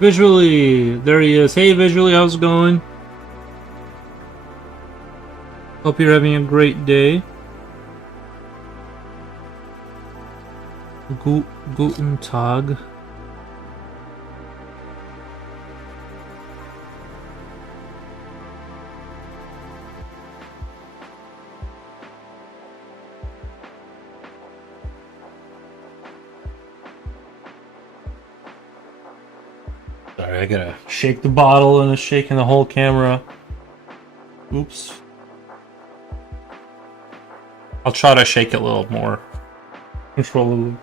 Visually, there he is. Hey, Visually, how's it going? Hope you're having a great day. Guten Tag. Sorry, I gotta shake the bottle and it's shaking the whole camera. Oops. I'll try to shake it a little more. Control.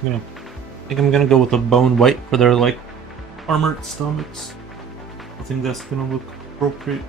I think I'm gonna go with a bone white for their like armored stomachs. I think that's gonna look appropriate.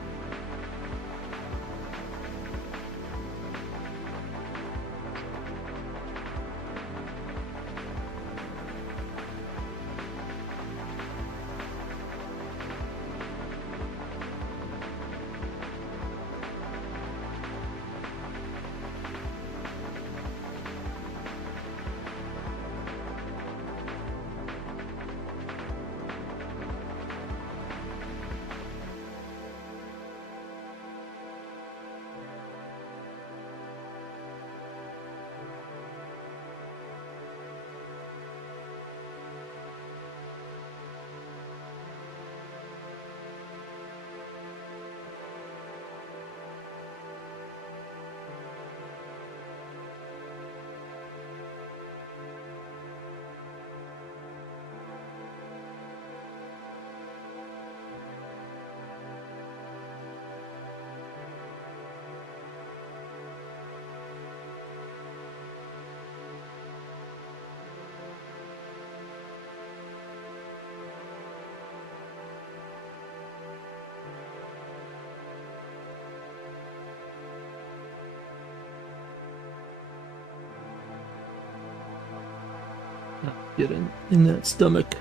Get in that stomach.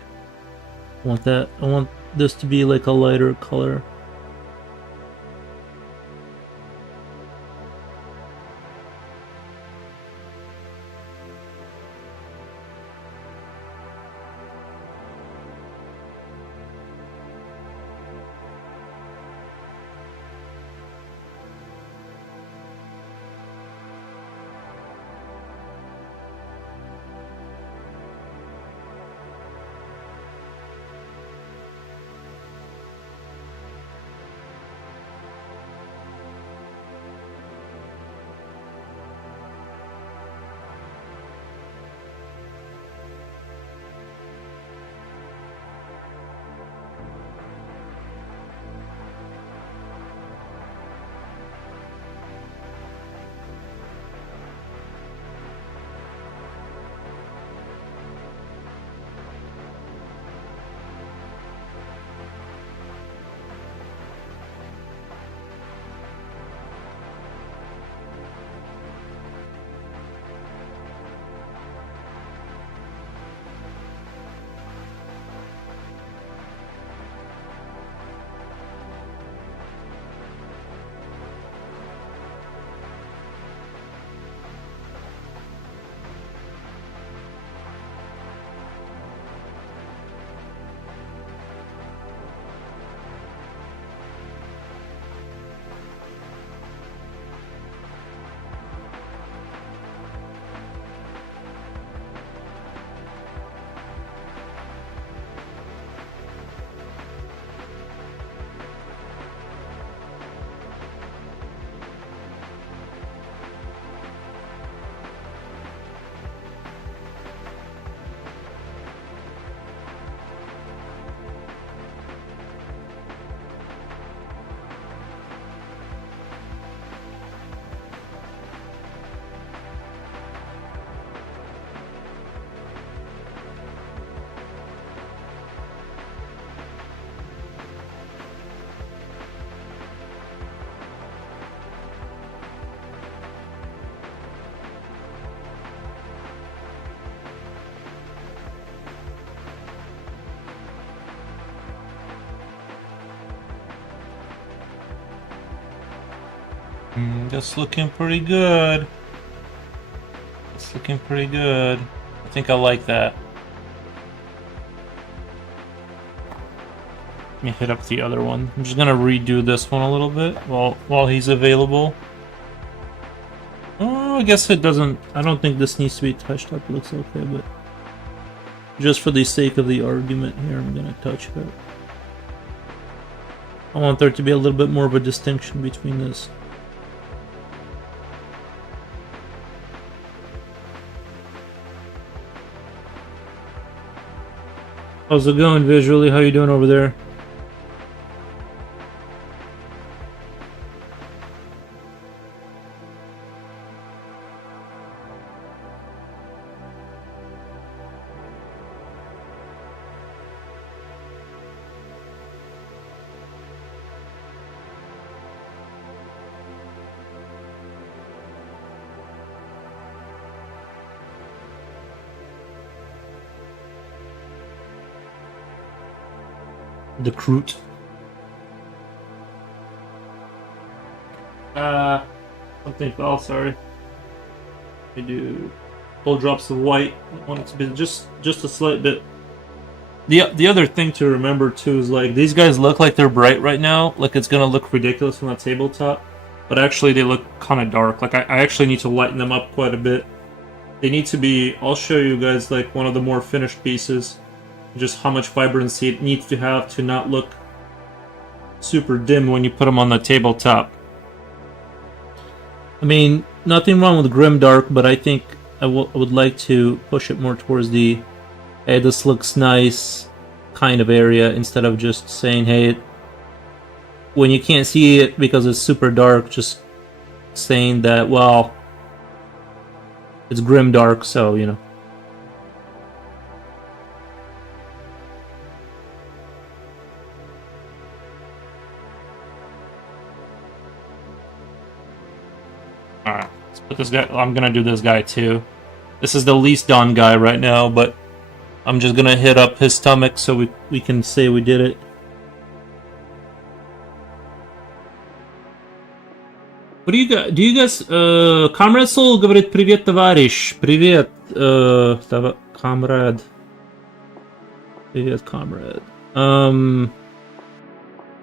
I want this to be like a lighter color. That's looking pretty good. It's looking pretty good. I think I like that. Let me hit up the other one. I'm just gonna redo this one a little bit while he's available. Oh, I guess it doesn't. I don't think this needs to be touched up. It looks okay, but just for the sake of the argument here, I'm gonna touch it. I want there to be a little bit more of a distinction between this. How's it going visually? How you doing over there? The Kroot. Something fell, sorry. I do full drops of white. I want it to be just a slight bit. The other thing to remember too is like these guys look like they're bright right now, like it's gonna look ridiculous on the tabletop, but actually they look kind of dark. Like I actually need to lighten them up quite a bit. They need to be. I'll show you guys like one of the more finished pieces, just how much vibrancy it needs to have to not look super dim when you put them on the tabletop. I mean, nothing wrong with grimdark, but I think I would like to push it more towards the, hey, this looks nice kind of area, instead of just saying, hey, when you can't see it because it's super dark, just saying that, well, it's grimdark, so, you know. Alright, let's put this guy. I'm gonna do this guy too. This is the least done guy right now, but I'm just gonna hit up his stomach so we can say we did it. What do you guys? Do you guys? Comrade Soul говорит привет, товарищ. Привет, комрад. Привет, комрад.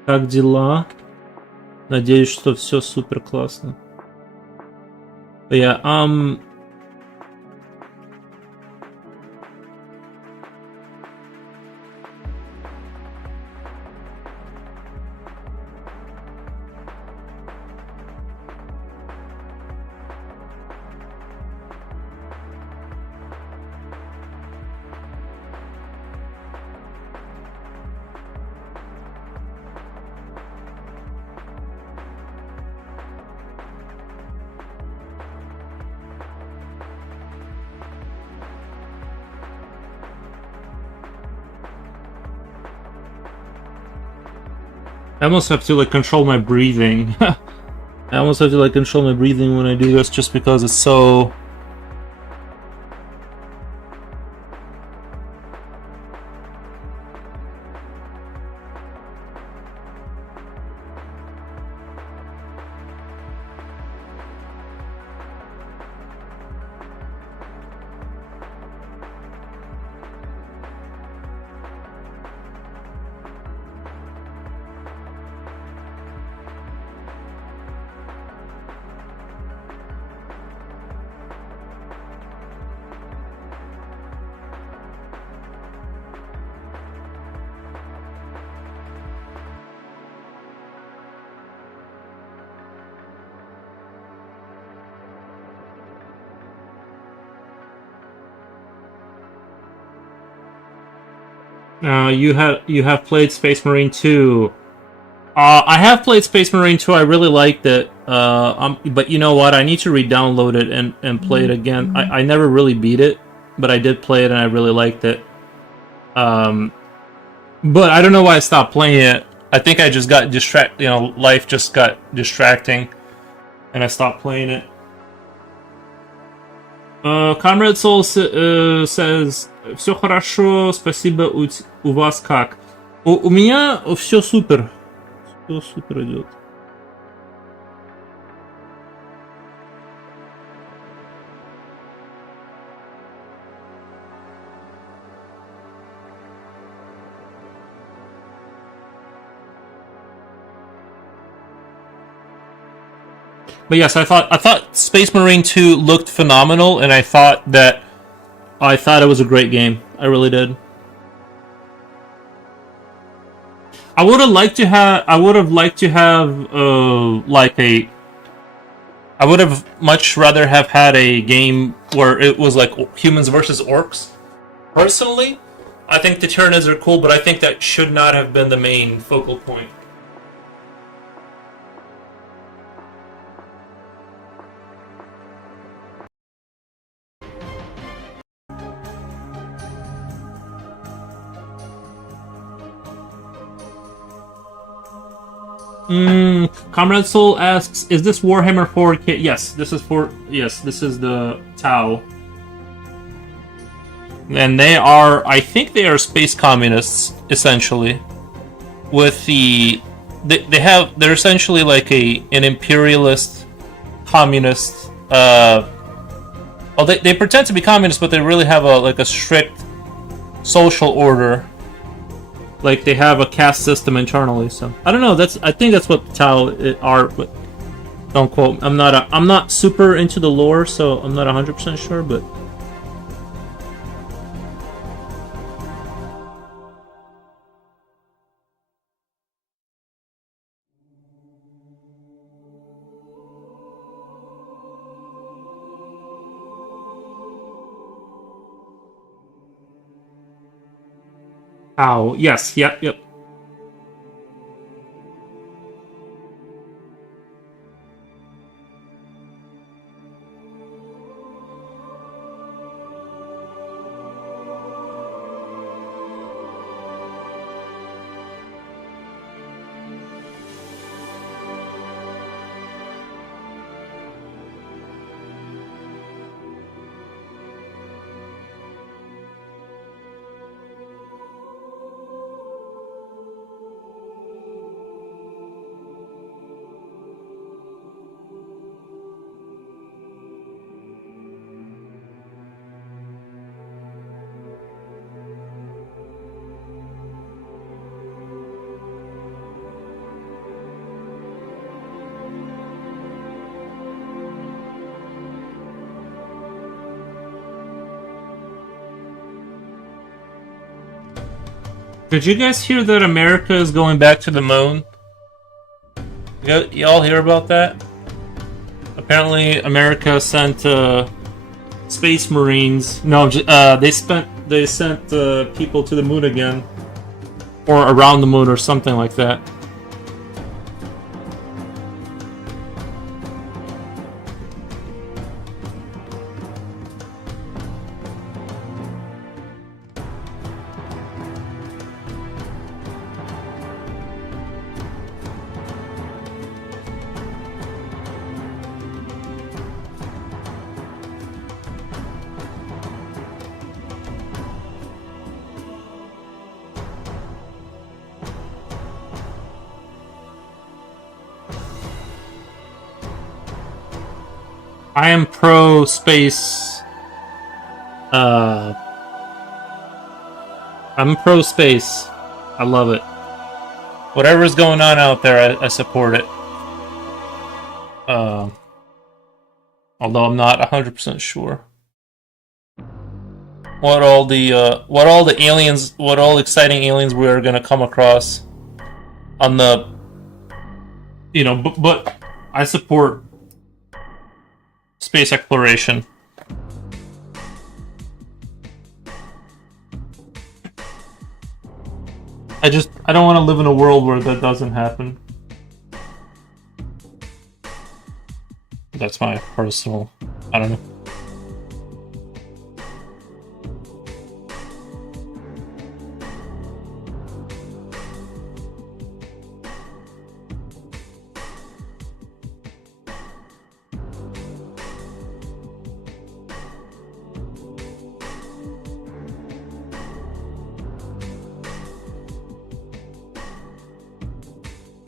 Как дела? Надеюсь, что все супер классно. Yeah, I almost have to like control my breathing. I almost have to like control my breathing when I do this, just because it's so. You have played Space Marine 2. I have played Space Marine 2. I really liked it. But you know what? I need to re-download it and play it again. I never really beat it, but I did play it and I really liked it. But I don't know why I stopped playing it. I think I just got distracted. You know, life just got distracting, and I stopped playing it. Comrade Soul says, все хорошо, спасибо, у вас как? У меня все супер. Все супер идет. But yes, I thought Space Marine 2 looked phenomenal, and I thought it was a great game. I really did. I would have liked to have I would have much rather have had a game where it was like humans versus orcs. Personally, I think the Tyranids are cool, but I think that should not have been the main focal point. Comrade Soul asks, "Is this Warhammer 4K?" Yes, this is the TAU, and they are. I think they are space communists, essentially. with they're essentially like an imperialist communist. Well, they pretend to be communist, but they really have a strict social order. Like they have a caste system internally. So I don't know. I think that's what Tau are. But don't quote. I'm not super into the lore, so I'm not 100% sure. But Tau, yes, yep. Did you guys hear that America is going back to the moon? Y'all hear about that? Apparently, America sent space marines. No, they sent people to the moon again, or around the moon, or something like that. I am pro space. I'm pro space. I love it. Whatever's going on out there, I support it. Although I'm not 100% sure what all the exciting aliens we're gonna come across on the, but I support space exploration. I don't want to live in a world where that doesn't happen. That's my personal, I don't know.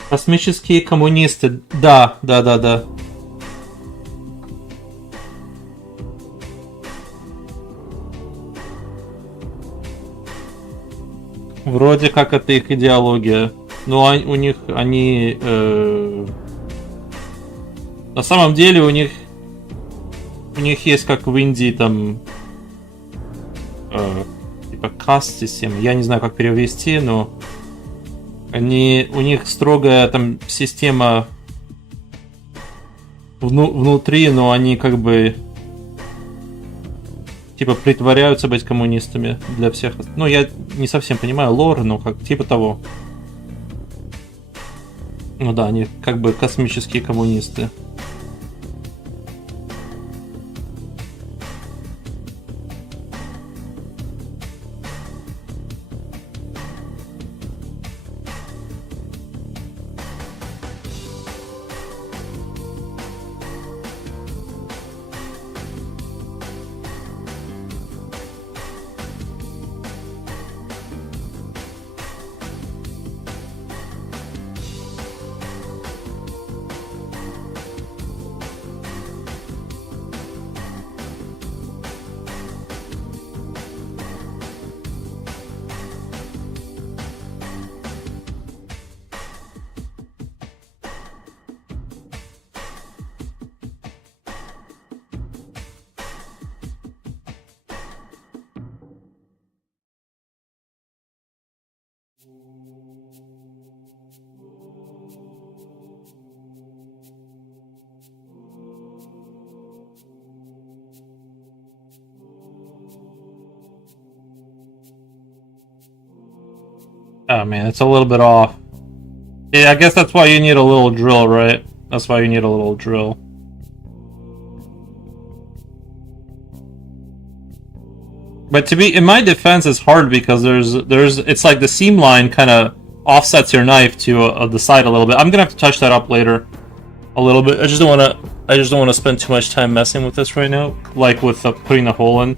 Космические коммунисты. Да. Вроде как это их идеология. Но они на самом деле у них есть, как в Индии, там типа каст-система. Я не знаю, как перевести, но у них строгая там система внутри, но они как бы типа притворяются быть коммунистами для всех. Ну, я не совсем понимаю лор, но как типа того. Ну да, они как бы космические коммунисты. Oh man, it's a little bit off. Yeah, I guess that's why you need a little drill, right? That's why you need a little drill. But to be in my defense, it's hard because it's like the seam line kind of offsets your knife to the side a little bit. I'm gonna have to touch that up later, a little bit. I just don't want to spend too much time messing with this right now, like with putting the hole in.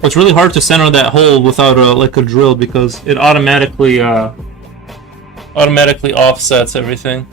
It's really hard to center that hole without like a drill because it automatically offsets everything.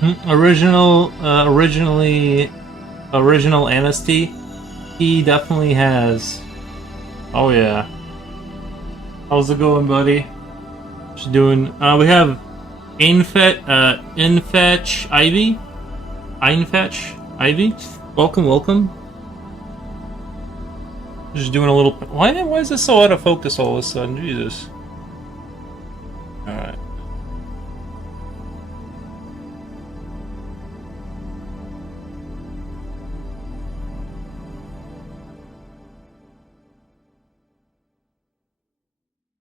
Original Anasty. He definitely has. Oh yeah. How's it going, buddy? Just doing. We have Infetch Ivy. Infetch Ivy. Welcome, welcome. Just doing a little. Why is this so out of focus all of a sudden? Jesus. All right.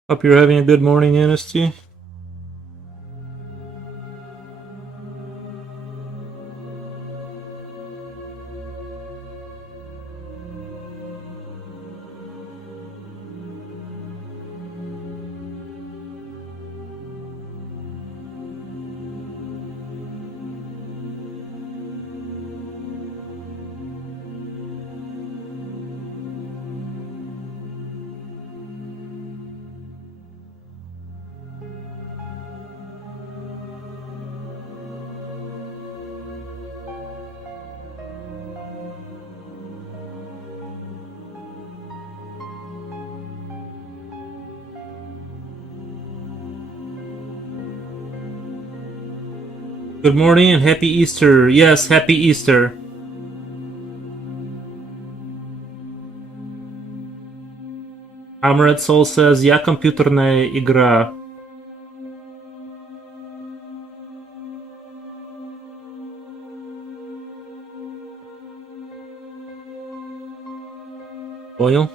Hope you're having a good morning, Anasty. Good morning and happy Easter. Yes, happy Easter. Amred Soul says, "Я компьютерная игра." Понял?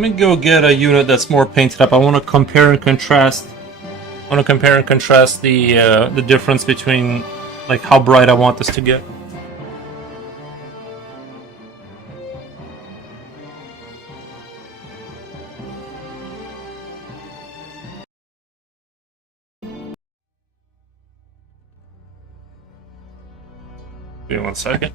Let me go get a unit that's more painted up. I want to compare and contrast. The difference between like how bright I want this to get. Give me 1 second.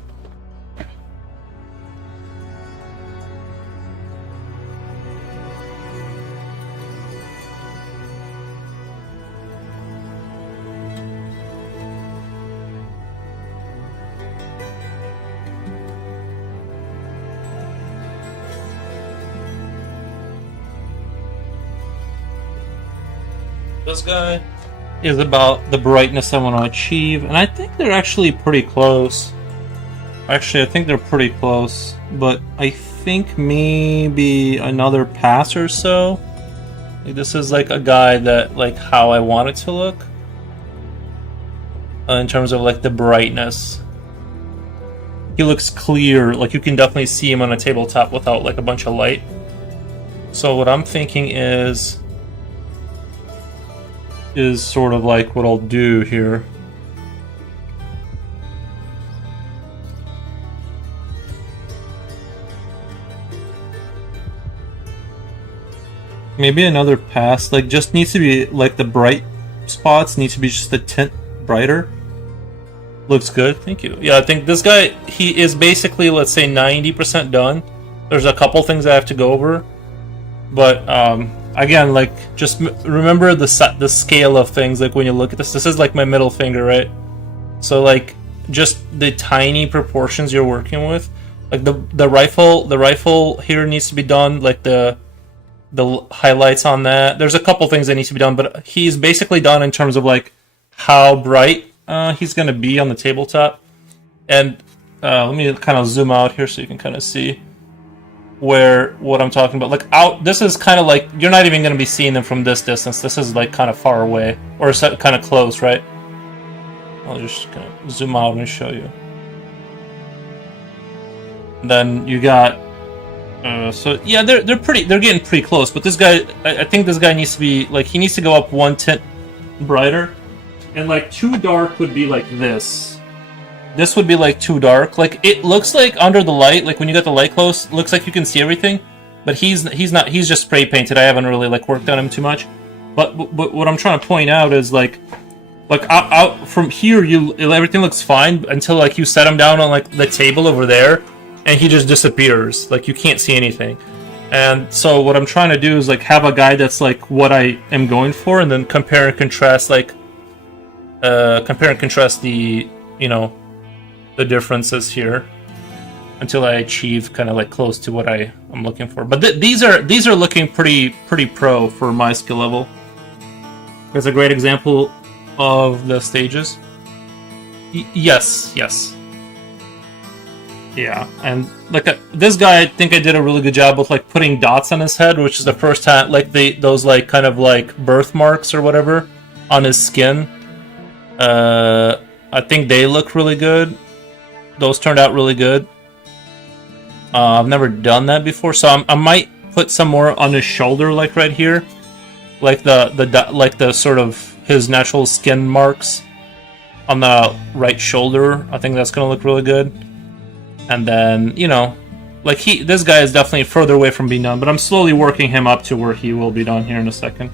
This guy is about the brightness I want to achieve, and I think they're actually pretty close. Actually, I think they're pretty close, but I think maybe another pass or so. Like, this is like a guy that, like, how I want it to look. in terms of like the brightness. He looks clear, like you can definitely see him on a tabletop without like a bunch of light. So what I'm thinking is sort of like what I'll do here. Maybe another pass, like just needs to be like the bright spots need to be just a tint brighter. Looks good, thank you. Yeah, I think this guy, he is basically, let's say 90% done. There's a couple things I have to go over. But again, like just remember the scale of things. Like when you look at this is like my middle finger, right? So like just the tiny proportions you're working with. Like the rifle here needs to be done, like the highlights on that. There's a couple things that need to be done, but he's basically done in terms of like how bright he's going to be on the tabletop. And let me kind of zoom out here so you can kind of see what I'm talking about. Like out, this is kind of like, you're not even going to be seeing them from this distance. This is like kind of far away, or kind of close, right? I'll just kind of zoom out and show you. And then you got so yeah, they're getting pretty close, but this guy, I think this guy needs to be like, he needs to go up one tint brighter, and like too dark would be like this. This would be like too dark. Like it looks like under the light, like when you got the light close, looks like you can see everything, but he's not. He's just spray painted. I haven't really like worked on him too much, but what I'm trying to point out is like out from here, everything looks fine until like you set him down on like the table over there. And he just disappears, like you can't see anything. And so what I'm trying to do is like have a guy that's like what I am going for, and then compare and contrast, like the, you know, the differences here until I achieve kind of like close to what I'm looking for. But these are looking pretty pro for my skill level. There's a great example of the stages. Yes. Yeah, and like this guy, I think I did a really good job with like putting dots on his head, which is the first time, like those like kind of like birthmarks or whatever on his skin. I think they look really good. Those turned out really good. I've never done that before, so I might put some more on his shoulder, like right here, like the sort of his natural skin marks on the right shoulder. I think that's gonna look really good. And then, you know, like this guy is definitely further away from being done, but I'm slowly working him up to where he will be done here in a second.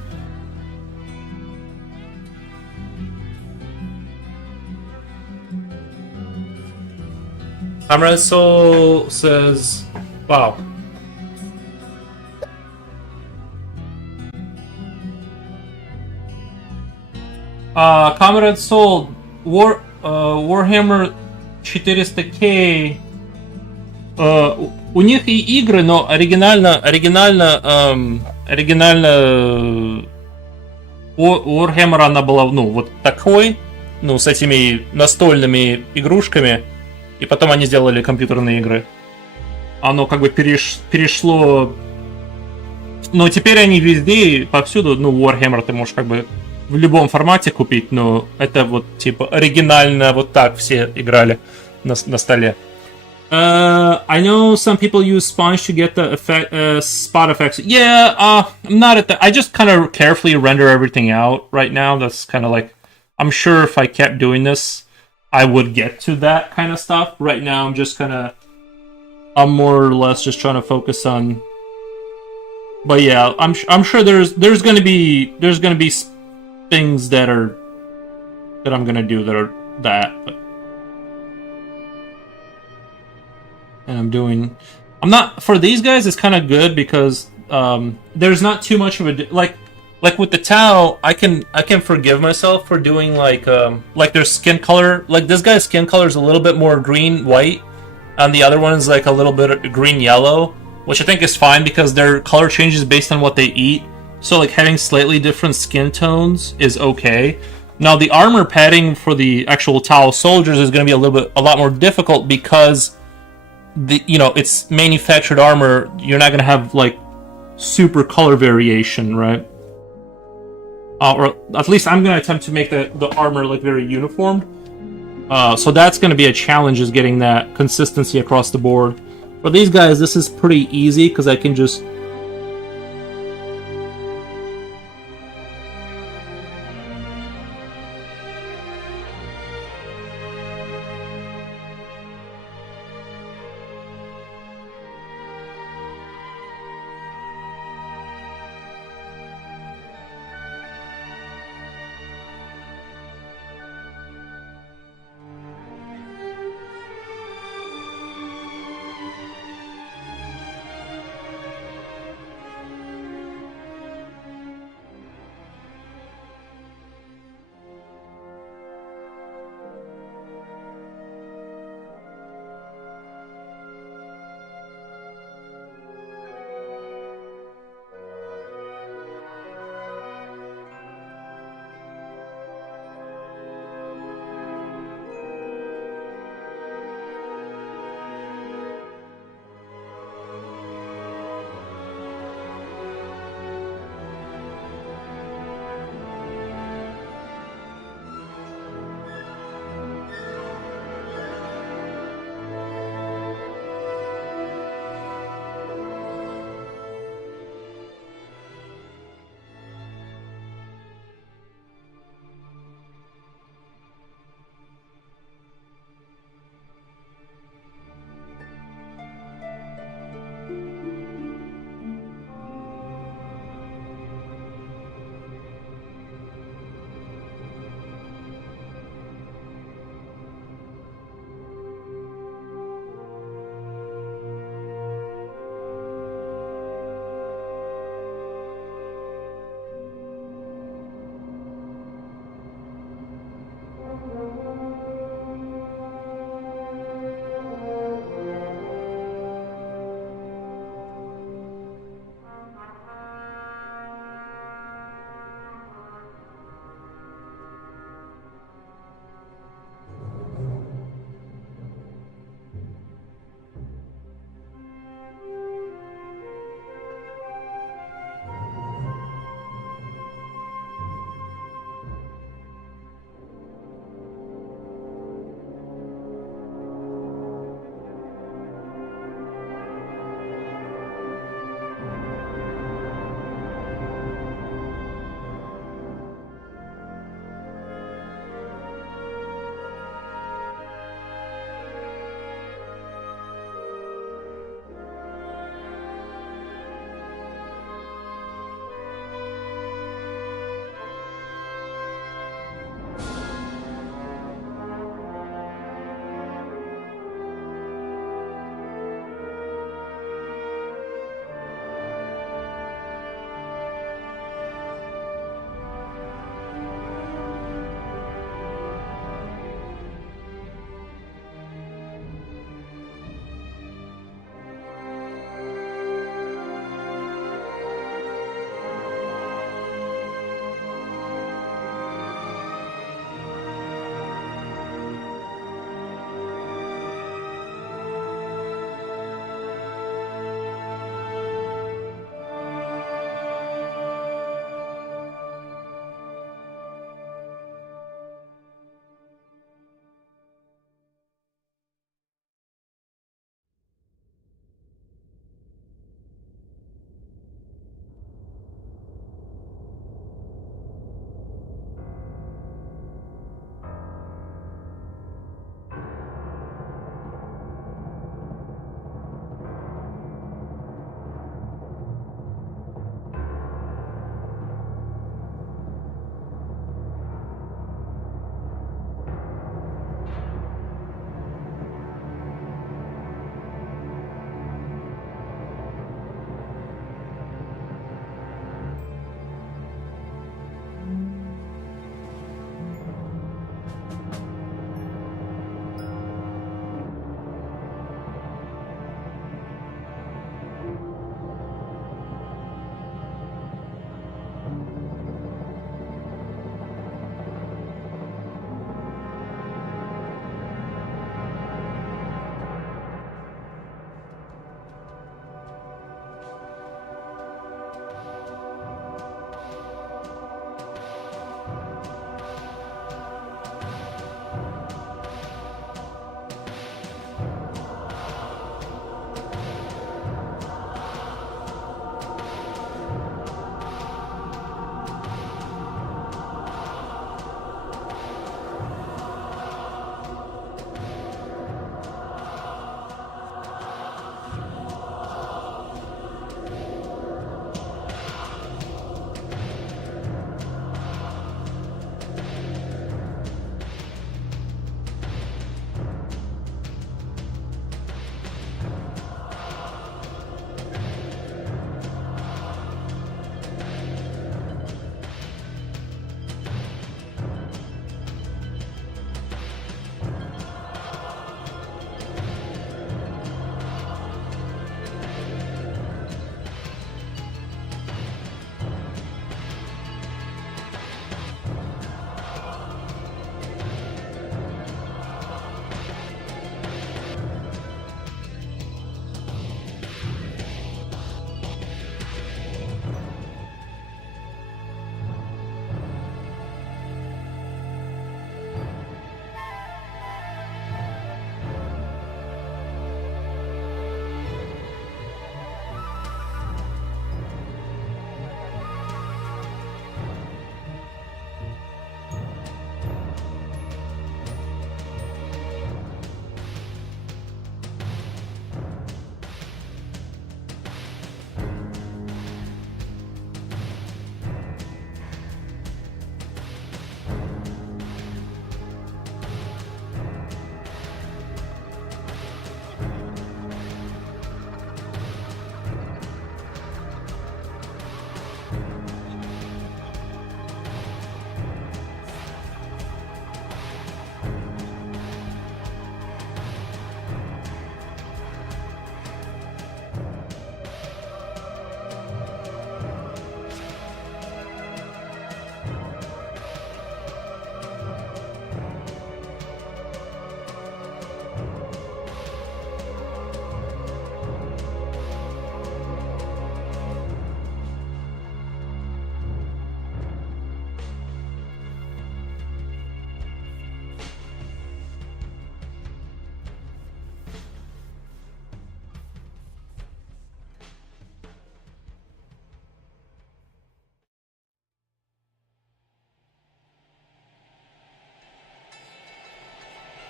Comrade Soul says, wow. Comrade Soul, Warhammer 400K. У них и игры, но оригинально Warhammer она была, ну, вот такой, ну, с этими настольными игрушками, и потом они сделали компьютерные игры. Оно как бы перешло, но теперь они везде, повсюду, ну, Warhammer ты можешь как бы в любом формате купить, но это вот типа оригинально вот так все играли на столе. I know some people use sponge to get the effect, spot effects. Yeah, I'm not at that. I just kind of carefully render everything out right now. That's kind of like, I'm sure if I kept doing this, I would get to that kind of stuff. Right now, I'm just I'm more or less just trying to focus on. But yeah, I'm sure there's gonna be things that I'm gonna do that are that. But. And I'm not, for these guys it's kind of good because there's not too much of a like with the Tau, I can forgive myself for doing like their skin color. Like this guy's skin color is a little bit more green white, and the other one is like a little bit green yellow, which I think is fine because their color changes based on what they eat. So like having slightly different skin tones is okay. Now the armor padding for the actual Tau soldiers is going to be a lot more difficult because it's manufactured armor. You're not gonna have like super color variation, right? Or at least I'm gonna attempt to make the armor like very uniform. So that's going to be a challenge, is getting that consistency across the board. For these guys, this is pretty easy because I can just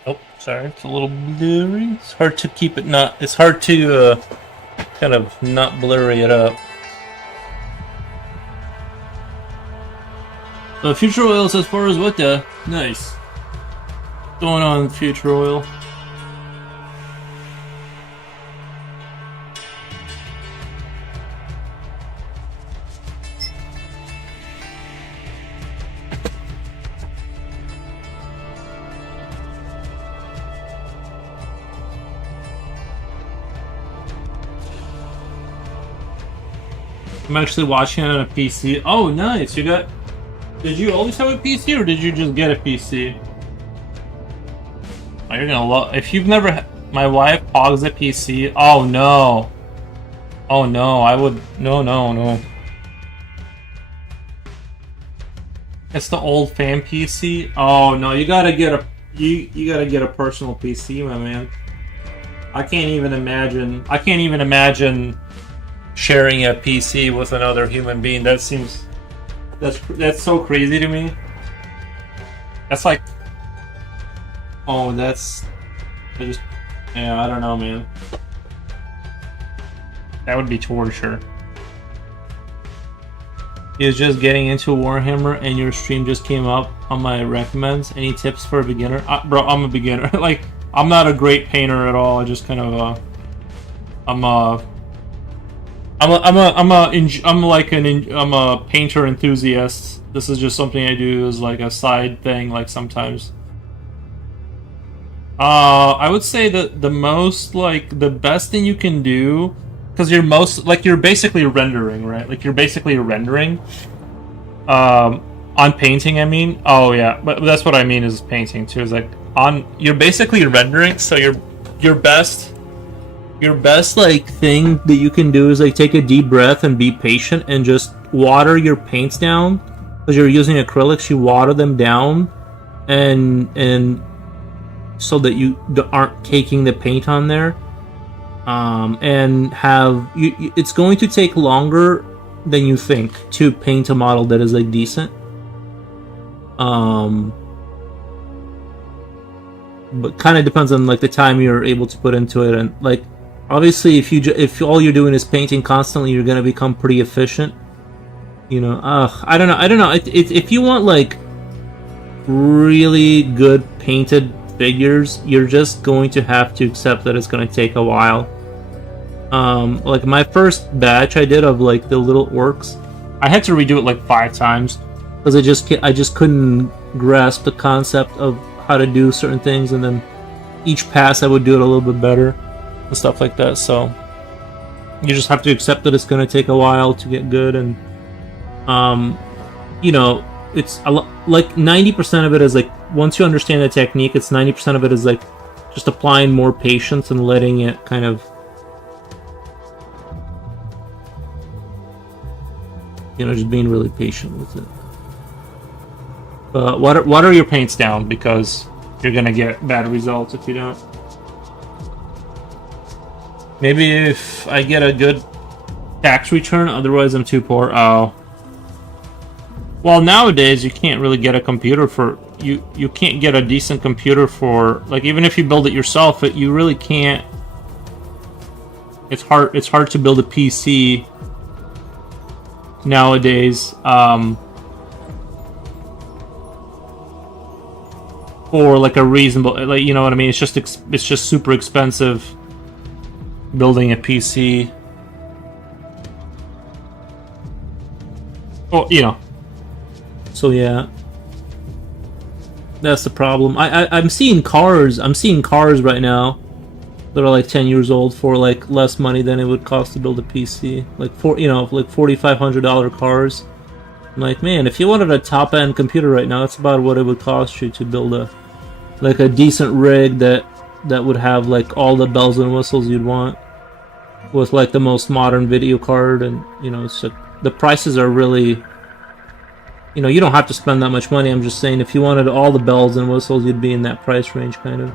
Oh, sorry, it's a little blurry. It's hard to keep it not. It's hard to kind of not blurry it up. Future Oil's as far as what the nice. What's going on, Future Oil? I'm actually watching it on a PC. Oh, nice! You got. Did you always have a PC, or did you just get a PC? Oh, you're gonna love. If you've never, my wife hogs a PC. Oh no! Oh no! I would. No, no, no. It's the old fan PC. Oh no! You gotta get a. You gotta get a personal PC, my man. I can't even imagine. I can't even imagine sharing a PC with another human being. That seems. That's so crazy to me. That's like. Oh, that's. Yeah, I don't know, man. That would be torture. He was just getting into Warhammer, and your stream just came up on my recommends. Any tips for a beginner? Bro, I'm a beginner. Like, I'm not a great painter at all. I just kind of I'm a painter enthusiast. This is just something I do as like a side thing, like sometimes. I would say that the best thing you can do, because you're basically rendering, right? Like you're basically rendering. On painting, I mean. Oh yeah, but that's what I mean is painting too. Is like you're basically rendering. So your best like thing that you can do is like take a deep breath and be patient and just water your paints down. Because you're using acrylics, you water them down, and so that you aren't caking the paint on there. And it's going to take longer than you think to paint a model that is like decent. But kind of depends on like the time you're able to put into it, and like obviously if all you're doing is painting constantly, you're gonna become pretty efficient. You know, I don't know. If you want like really good painted figures, you're just going to have to accept that it's going to take a while. Like my first batch I did of like the little orcs, I had to redo it like 5 times because I just couldn't grasp the concept of how to do certain things, and then each pass I would do it a little bit better and stuff like that. So you just have to accept that it's going to take a while to get good, and you know, it's like 90% of it is like once you understand the technique, it's 90% of it is like just applying more patience and letting it kind of, you know, just being really patient with it. But water your paints down, because you're gonna get bad results if you don't. Maybe if I get a good tax return, otherwise I'm too poor. Oh. Well, nowadays you can't really get a computer for you can't get a decent computer for, like, even if you build it yourself, you really can't. It's hard to build a PC nowadays for like a reasonable, like, you know what I mean? It's just super expensive building a PC. Oh, you know. So yeah, that's the problem. I'm seeing cars right now that are like 10 years old for like less money than it would cost to build a PC. Like like $4,500 cars. I'm like, man, if you wanted a top end computer right now, that's about what it would cost you to build a decent rig that would have like all the bells and whistles you'd want, with like the most modern video card. And you know, so the prices are really, you know, you don't have to spend that much money. I'm just saying, if you wanted all the bells and whistles, you'd be in that price range, kind of.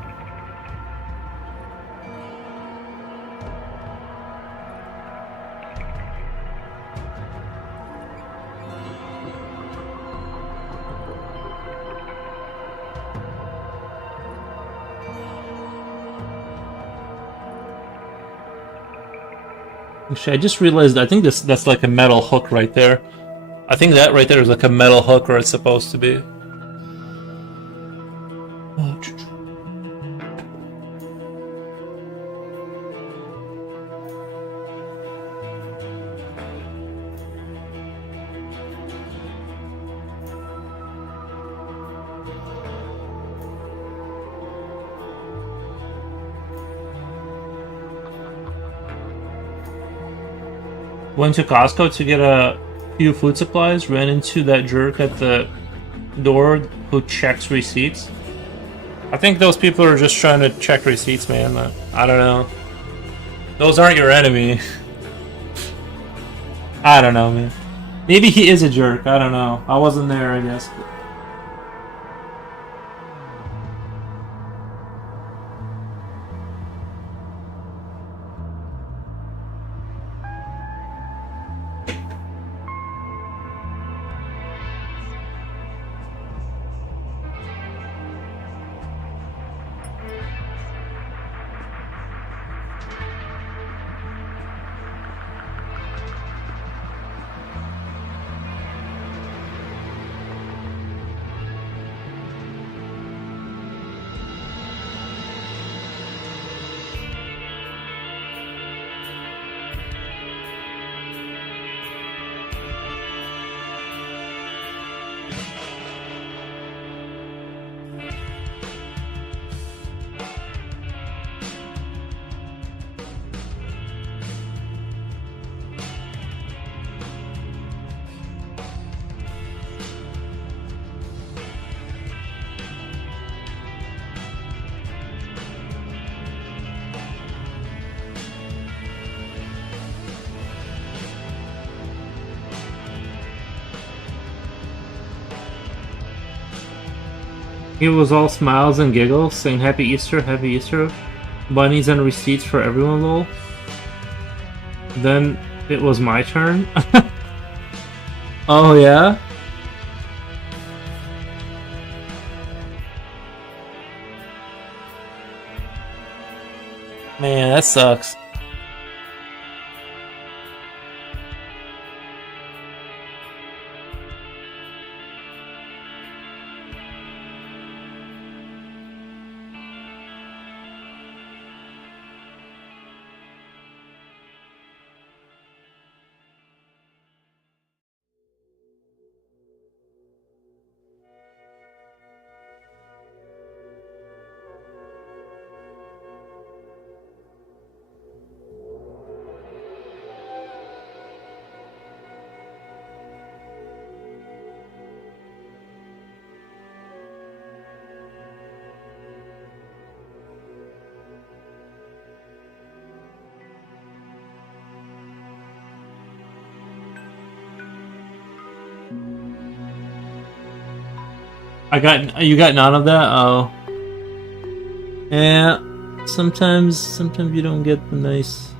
Actually, I just realized, I think that's like a metal hook right there. I think that right there is like a metal hook where it's supposed to be. Went to Costco to get a few food supplies, ran into that jerk at the door who checks receipts. I think those people are just trying to check receipts, man. I don't know. Those aren't your enemy. I don't know, man. Maybe he is a jerk. I don't know. I wasn't there, I guess. He was all smiles and giggles, saying Happy Easter, bunnies and receipts for everyone, lol. Then it was my turn. Oh yeah? Man, that sucks. You got none of that? Oh. Yeah. Sometimes you don't get the nice.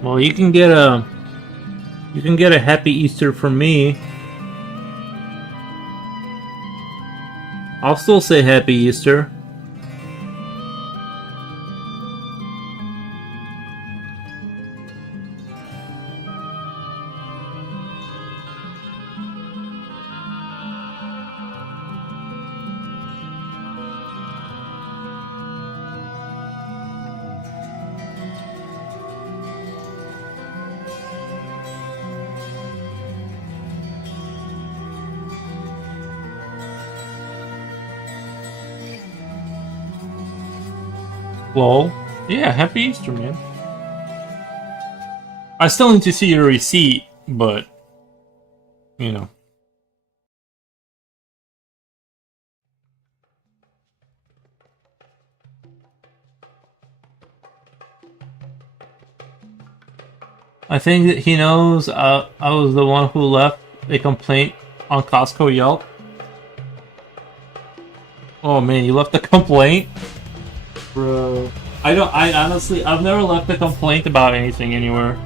Well, you can get a Happy Easter from me. I'll still say Happy Easter. Lol. Yeah, Happy Easter, man. I still need to see your receipt, but you know. I think that he knows I was the one who left a complaint on Costco Yelp. Oh man, you left a complaint? Bro. I honestly, I've never left a complaint about anything anywhere.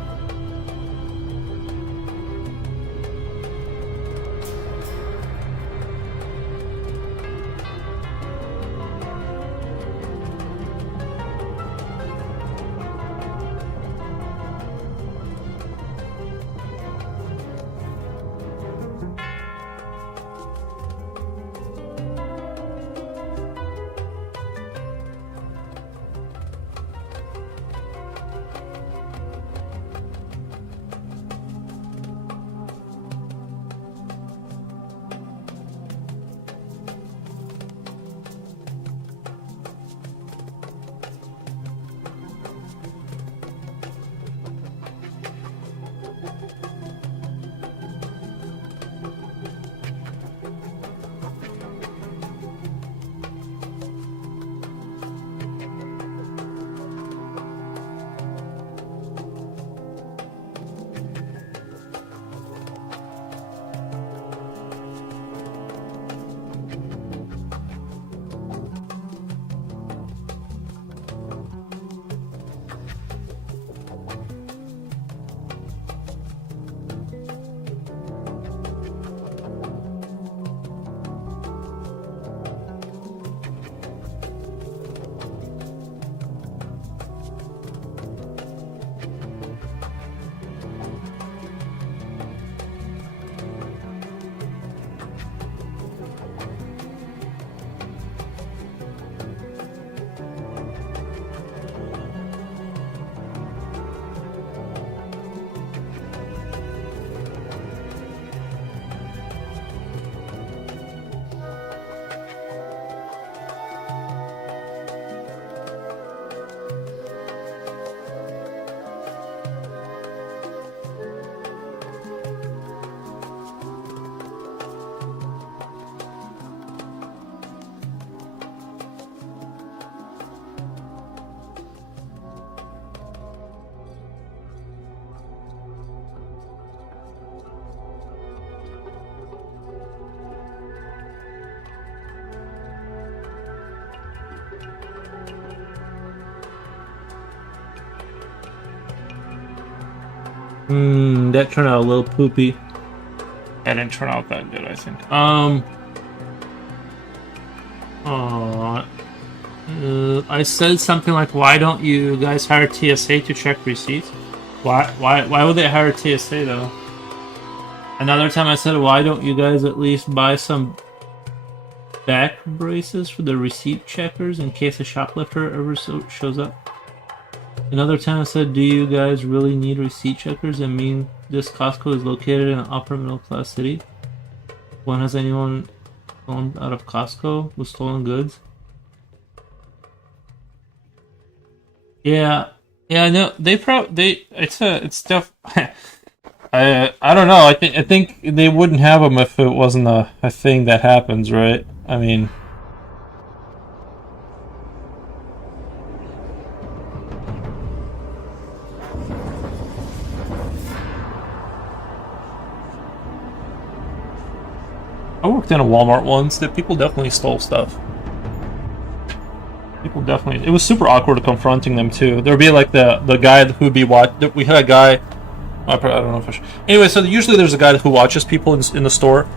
That turned out a little poopy. That didn't turn out that good, I think. I said something like, "Why don't you guys hire TSA to check receipts?" Why would they hire TSA though? Another time I said, "Why don't you guys at least buy some back braces for the receipt checkers in case a shoplifter ever shows up?" Another time I said, "Do you guys really need receipt checkers? I mean, this Costco is located in an upper middle class city. When has anyone gone out of Costco with stolen goods?" Yeah, no, it's stuff. I don't know. I think they wouldn't have them if it wasn't a thing that happens, right? I mean. I worked in a Walmart once that people definitely stole stuff. people definitely. It was super awkward confronting them too. There'd be like the guy who'd be we had a guy. I don't know if I should. Anyway, so usually there's a guy who watches people in the store,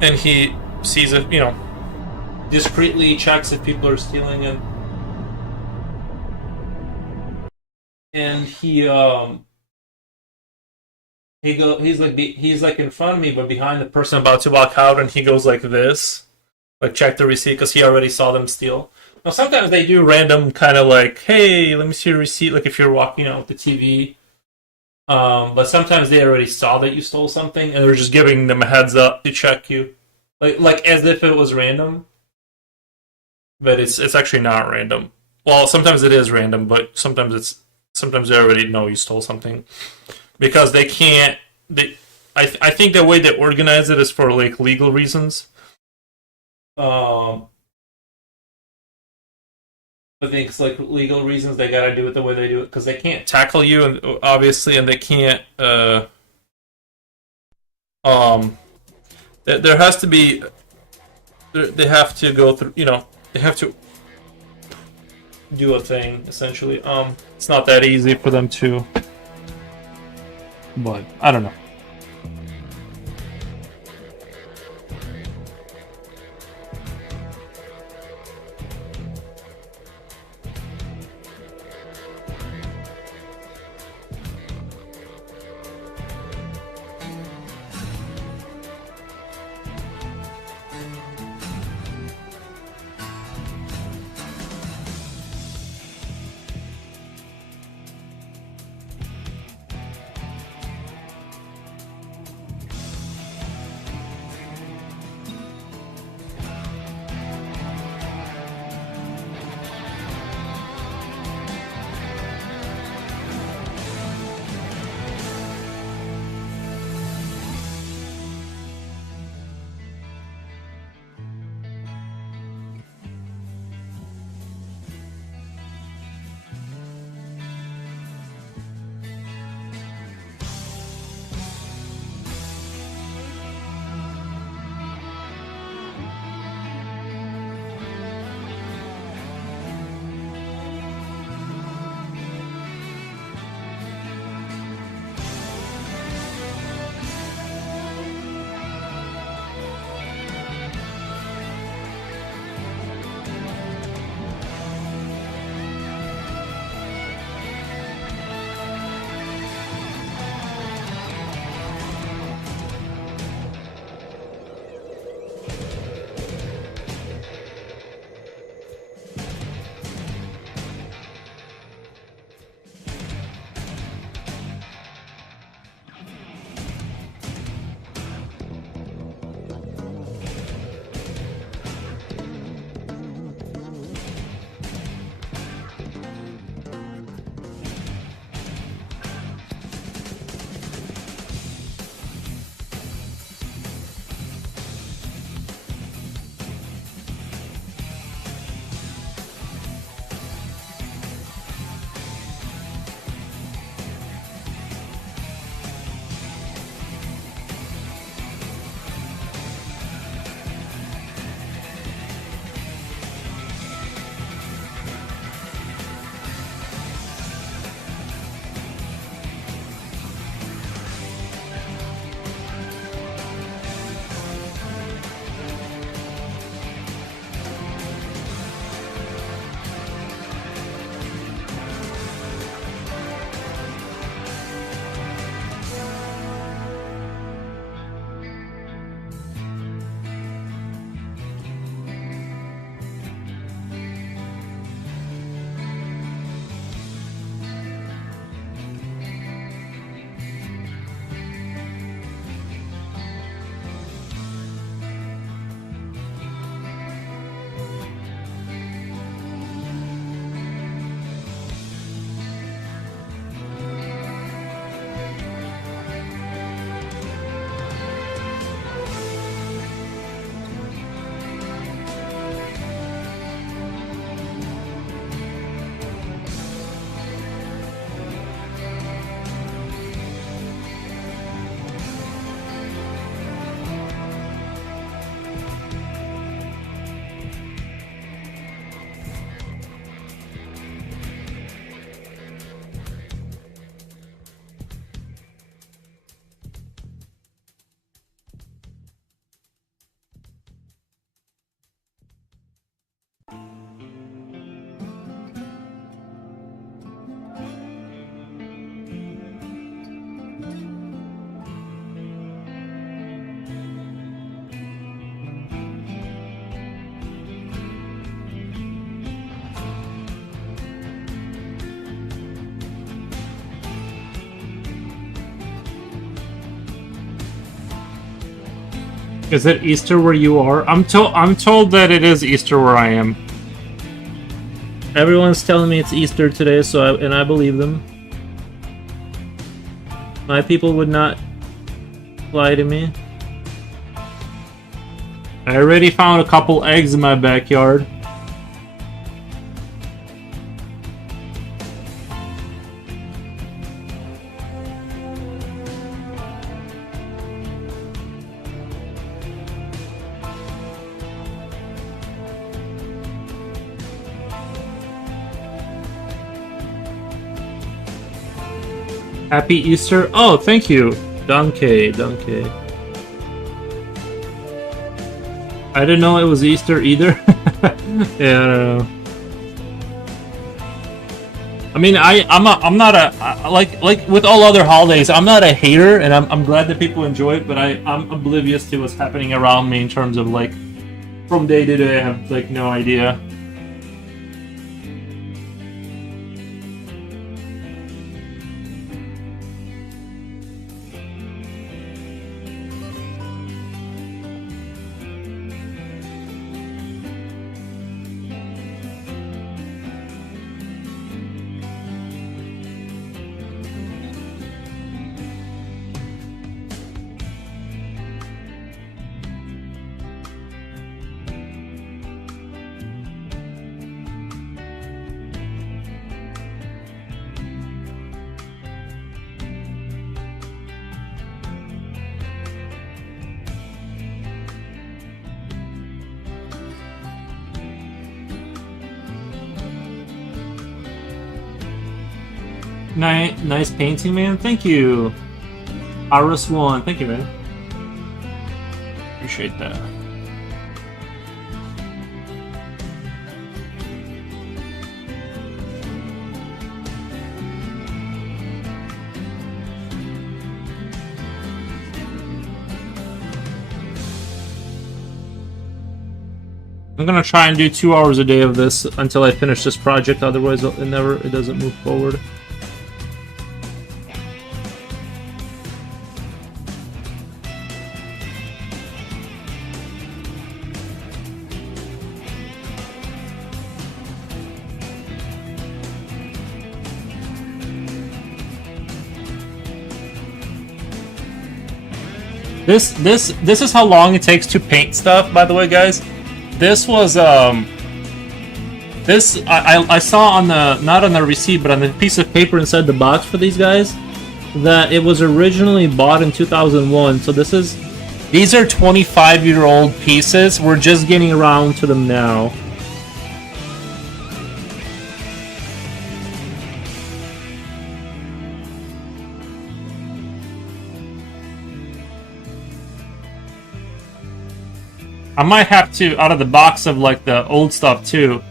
and he sees if discreetly checks if people are stealing it, and he's like in front of me, but behind the person about to walk out, and he goes like this, like check the receipt because he already saw them steal. Now sometimes they do random kind of like, hey, let me see your receipt, like if you're walking out with the TV. But sometimes they already saw that you stole something, and they're just giving them a heads up to check you, like as if it was random. But it's actually not random. Well, sometimes it is random, but sometimes they already know you stole something because they can't. I think the way they organize it is for like legal reasons. I think it's like legal reasons they gotta do it the way they do it because they can't tackle you, and obviously, and they can't. There has to be. They have to go through. They have to do a thing essentially. It's not that easy for them to. But I don't know. Is it Easter where you are? I'm told that it is Easter where I am. Everyone's telling me it's Easter today, so I believe them. My people would not lie to me. I already found a couple eggs in my backyard. Happy Easter. Oh, thank you. Danke, danke. I didn't know it was Easter either. Yeah, I don't know. I mean, I'm not a like with all other holidays. I'm not a hater, and I'm glad that people enjoy it. But I'm oblivious to what's happening around me in terms of like from day to day. I have like no idea. Nice painting, man. Thank you. Iris1. Thank you, man. Appreciate that. I'm gonna try and do 2 hours a day of this until I finish this project. Otherwise, it doesn't move forward. This is how long it takes to paint stuff, by the way, guys. This was this I saw on the, not on the receipt, but on the piece of paper inside the box for these guys, that it was originally bought in 2001. So these are 25-year-old pieces. We're just getting around to them now. I might have to, out of the box of like the old stuff too,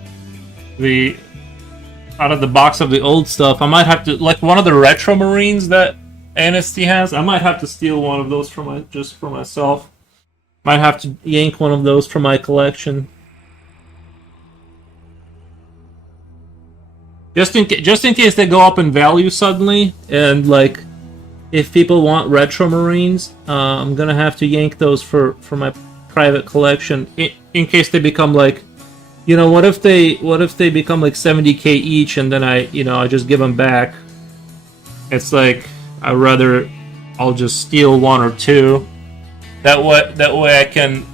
out of the box of the old stuff, I might have to, like one of the retro marines that NST has, I might have to steal one of those just for myself. Might have to yank one of those from my collection. Just in case they go up in value suddenly, and like, if people want retro marines, I'm gonna have to yank those for my private collection in case they become like, you know, what if they become like 70k each, and then I just give them back. It's like, I'll just steal one or two. That way I can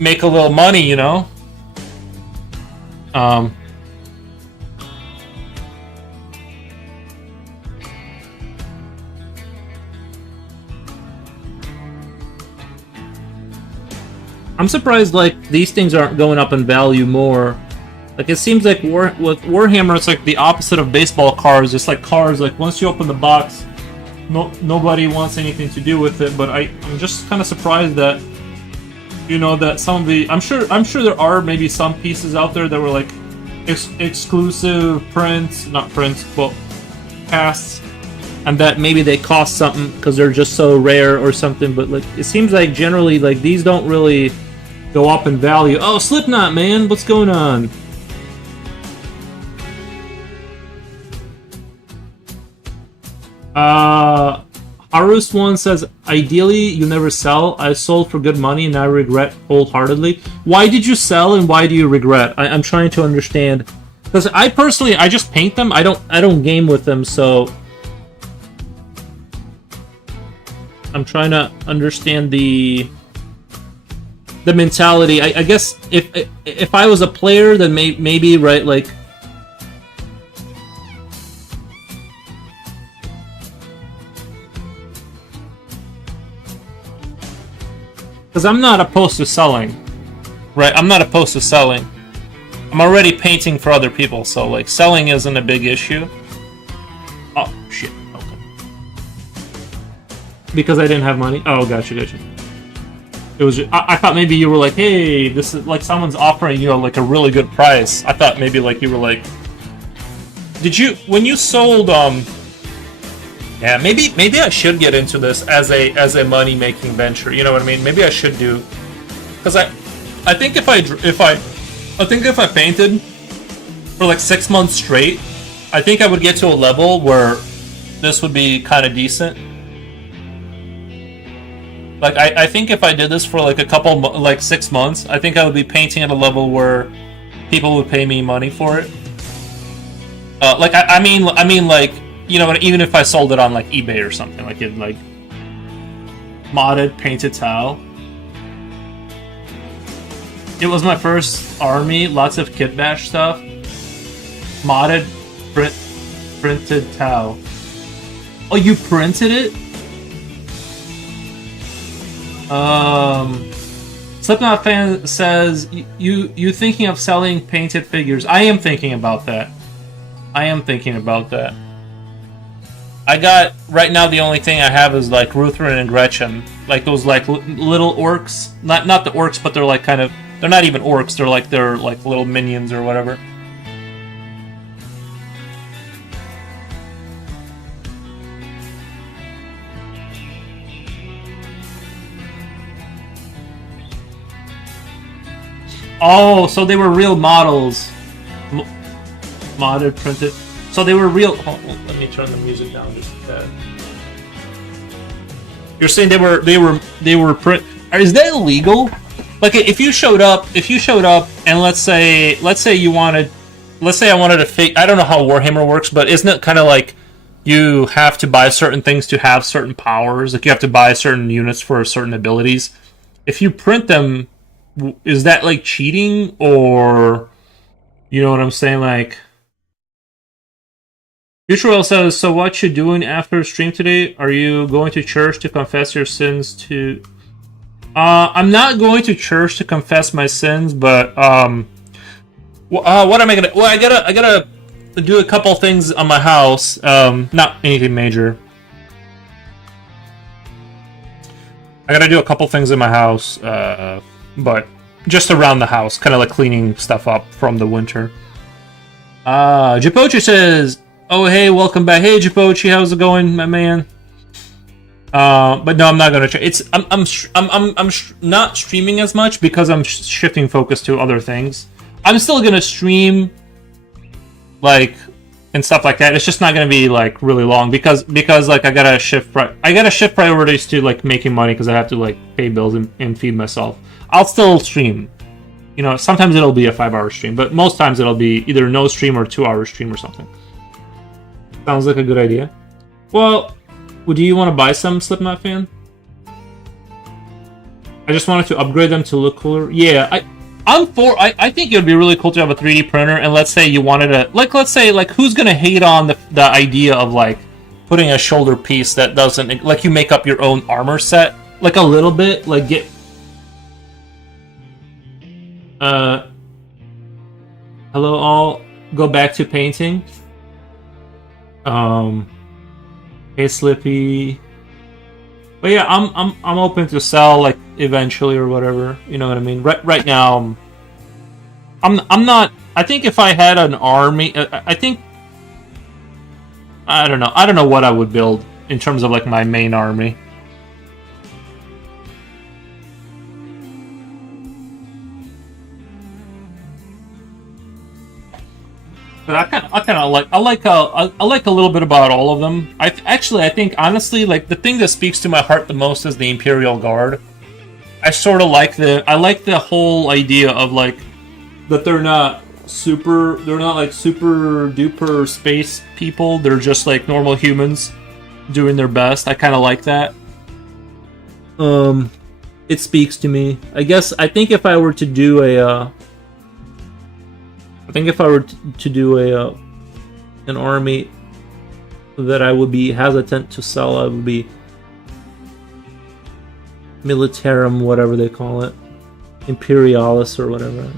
make a little money, you know. I'm surprised like these things aren't going up in value more. Like it seems like with Warhammer, it's like the opposite of baseball cards. It's like cars. Like once you open the box, nobody wants anything to do with it. But I'm just kind of surprised that, you know, that some of the I'm sure there are maybe some pieces out there that were like exclusive prints, not prints, but casts, and that maybe they cost something because they're just so rare or something. But like it seems like generally like these don't really go up in value. Oh, Slipknot, man, what's going on? Arus1 says, ideally, you never sell. I sold for good money and I regret wholeheartedly. Why did you sell and why do you regret? I'm trying to understand. Because I personally, I just paint them. I don't game with them, so I'm trying to understand the mentality. I guess if I was a player, then maybe right, like. Because I'm not opposed to selling, right? I'm not opposed to selling. I'm already painting for other people, so like selling isn't a big issue. Oh shit! Okay. Because I didn't have money. Oh, gotcha. It was. I thought maybe you were like, hey, this is like someone's offering you like a really good price. I thought maybe like you were like, did you when you sold Yeah, maybe I should get into this as a money making venture. You know what I mean? Maybe I should do, because I think if I painted for like 6 months straight, I think I would get to a level where this would be kind of decent. Like I think if I did this for like a couple like 6 months, I think I would be painting at a level where people would pay me money for it. Like I mean like. You know, even if I sold it on like eBay or something, like it like modded painted towel. It was my first army, lots of kit bash stuff. Modded printed towel. Oh, you printed it? Slipknot fan says you thinking of selling painted figures. I am thinking about that. I got, right now the only thing I have is like Ruthven and Gretchen. Like those like little orcs. Not the orcs, but they're like kind of, they're not even orcs, they're like little minions or whatever. Oh, so they were real models. Modded, printed. So they were real. Oh, let me turn the music down just a bit. You're saying they were print? Is that illegal? Like if you showed up and let's say I wanted to fake. I don't know how Warhammer works, but isn't it kind of like you have to buy certain things to have certain powers? Like you have to buy certain units for certain abilities. If you print them, is that like cheating, or you know what I'm saying? Like. Futurewell says, so what you doing after stream today? Are you going to church to confess your sins to... I'm not going to church to confess my sins, but, what am I gonna... Well, I gotta do a couple things on my house, not anything major. I gotta do a couple things in my house, but just around the house, kind of like cleaning stuff up from the winter. Japochi says... Oh, hey, welcome back. Hey, Japochi, how's it going, my man? But no, I'm not gonna. I'm not streaming as much because I'm shifting focus to other things. I'm still gonna stream, like, and stuff like that. It's just not gonna be like really long because like I gotta shift priorities to like making money because I have to like pay bills and feed myself. I'll still stream. You know, sometimes it'll be a 5-hour stream, but most times it'll be either no stream or 2-hour stream or something. Sounds like a good idea. Well, do you want to buy some, Slipknot fan? I just wanted to upgrade them to look cooler. Yeah, I think it would be really cool to have a 3D printer, and let's say you wanted to... let's say, who's going to hate on the idea of, like, putting a shoulder piece that doesn't... Like, you make up your own armor set? Like, a little bit? Like, get... Hello, all. Go back to painting. Hey Slippy. But yeah, I'm open to sell like eventually or whatever. You know what I mean? Right now, I'm not. I think if I had an army, I think I don't know what I would build in terms of like my main army. But I kind of like I like a little bit about all of them. I think honestly, like the thing that speaks to my heart the most is the Imperial Guard. I sort of like the whole idea of like that they're not like super duper space people. They're just like normal humans doing their best. I kind of like that. It speaks to me. I think if I were to do an army that I would be hesitant to sell, I would be Militarum, whatever they call it, Imperialis or whatever.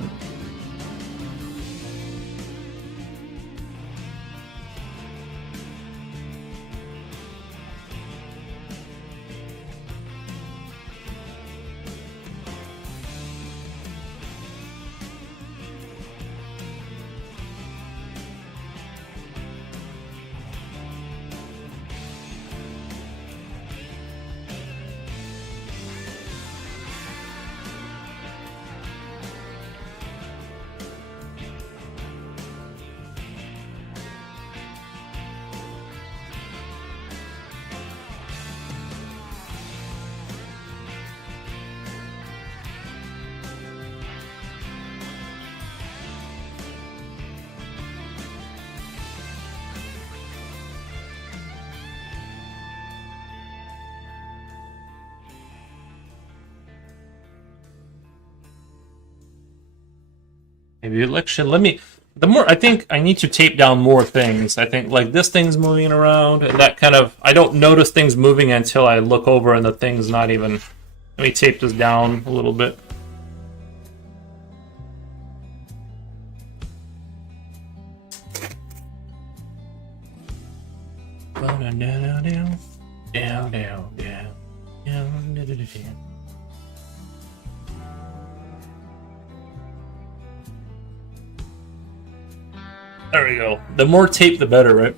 Maybe election. The more I think I need to tape down more things. I think like this thing's moving around, and that kind of I don't notice things moving until I look over and the thing's not even. Let me tape this down a little bit. There we go. The more tape, the better, right?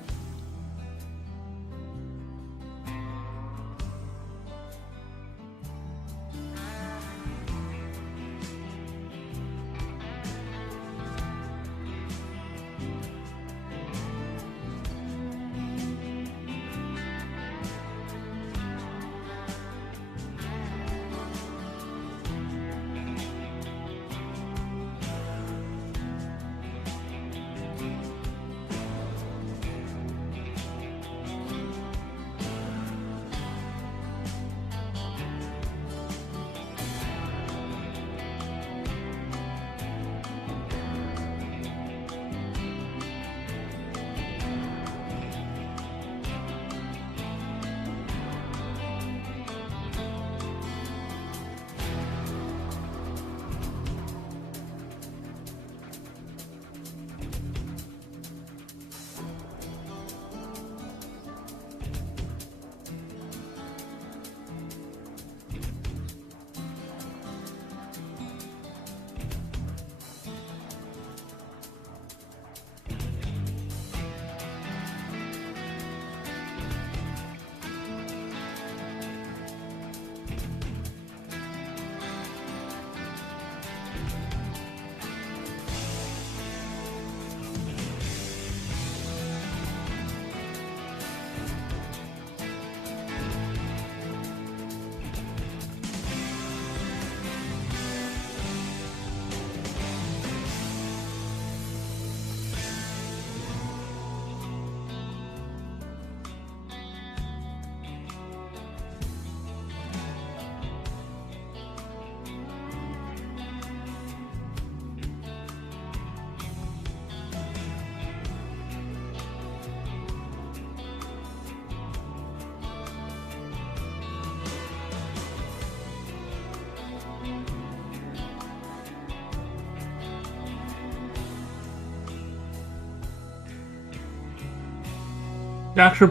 Dr.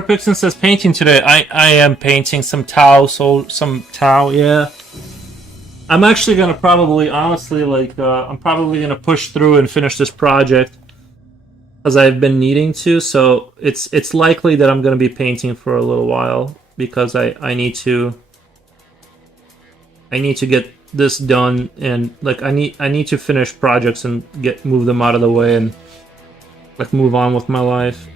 Pixon says painting today. I am painting some Tau, yeah. I'm actually gonna probably, honestly, I'm probably gonna push through and finish this project as I've been needing to. So it's likely that I'm gonna be painting for a little while because I need to get this done, and like I need to finish projects and move them out of the way and like move on with my life.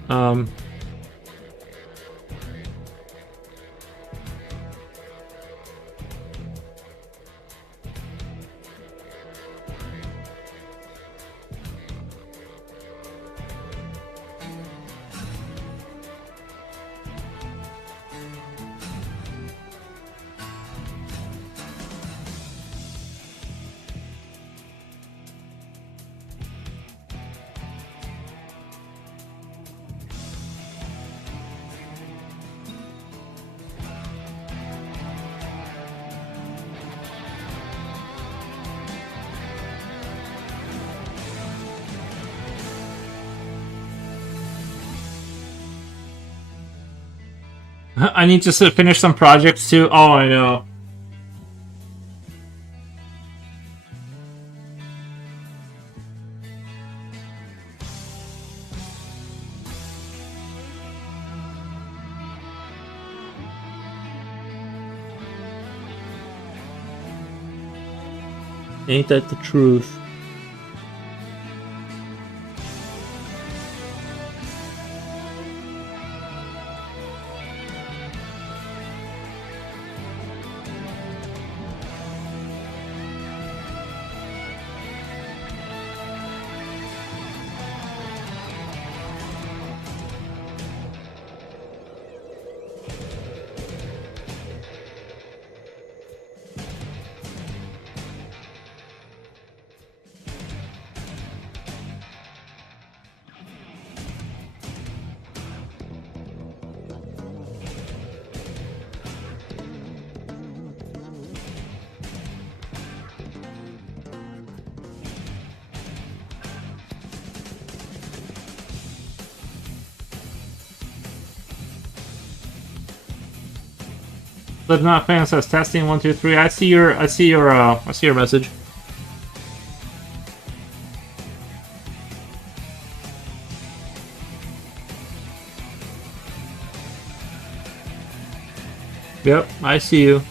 I need to finish some projects too. Oh, I know. Ain't that the truth? But not fan says testing 1 2 3. I see your message. Yep, I see you.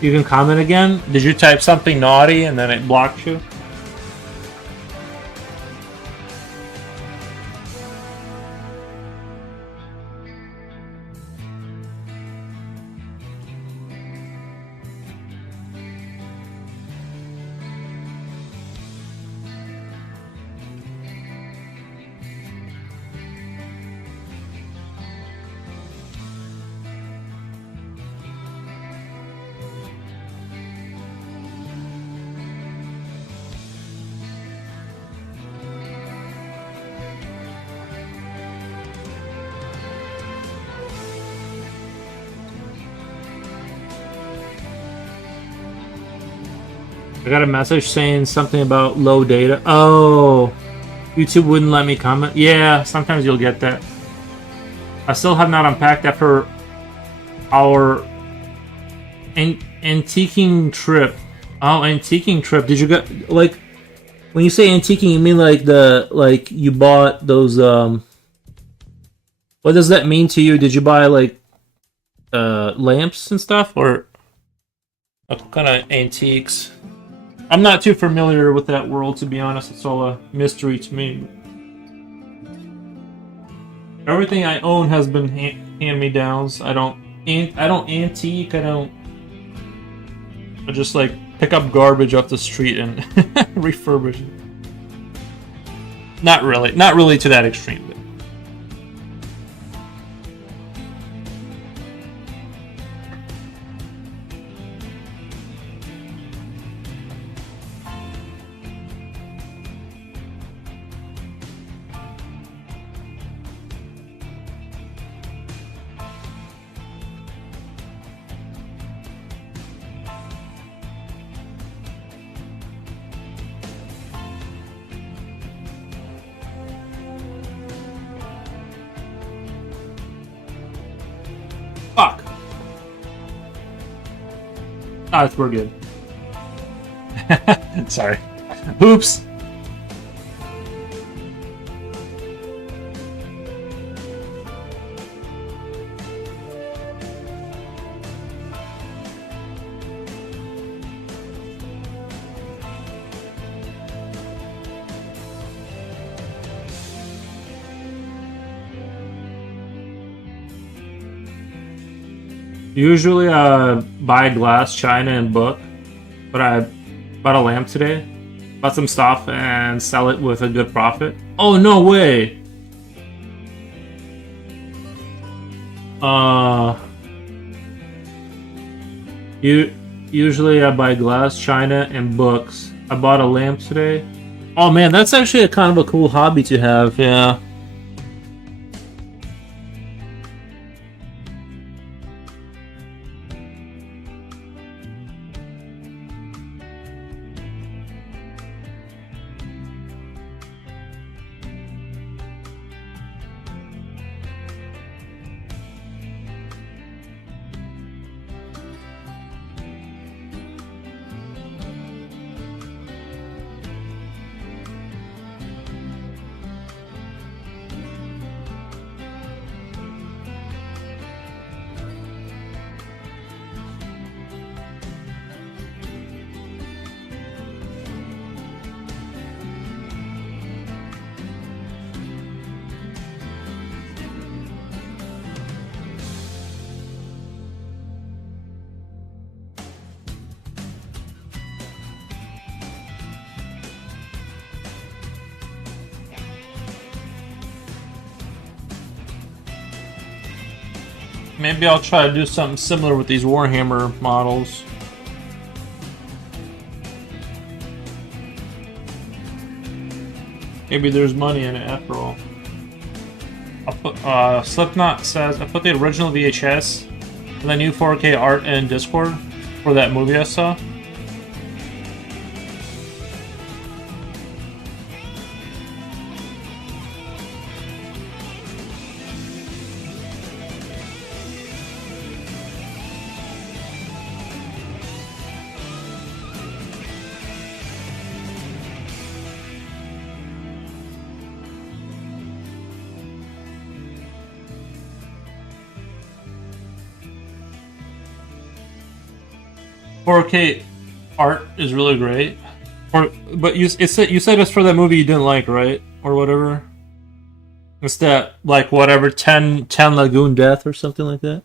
You can comment again? Did you type something naughty and then it blocked you? I got a message saying something about low data. Oh, YouTube wouldn't let me comment. Yeah, sometimes you'll get that. I still have not unpacked after our antiquing trip. Oh, antiquing trip. Did you get, like, when you say antiquing, you mean like you bought those, what does that mean to you? Did you buy like lamps and stuff, or what kind of antiques? I'm not too familiar with that world, to be honest. It's all a mystery to me. Everything I own has been hand-me-downs. I don't antique. I just like pick up garbage off the street and refurbish it. Not really to that extreme. But. Fuck. We're good. Sorry. Oops. Usually I buy glass, china, and book, but I bought a lamp today. Bought some stuff and sell it with a good profit. Oh, no way! Uh, you usually I buy glass, china, and books. I bought a lamp today. Oh man, that's actually a kind of a cool hobby to have. Yeah. Maybe I'll try to do something similar with these Warhammer models. Maybe there's money in it after all. I'll put, Slipknot says, I put the original VHS and the new 4K art in Discord for that movie I saw. 4K art is really great. But you said it's for that movie you didn't like, right? Or whatever. It's that like whatever 10 Lagoon Death or something like that.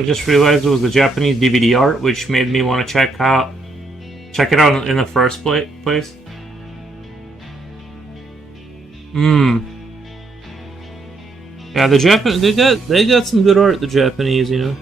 I just realized it was the Japanese DVD art, which made me want to check it out in the first place. Yeah, the Japan they got some good art, the Japanese, you know.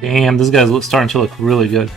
Damn, this guy's starting to look really good.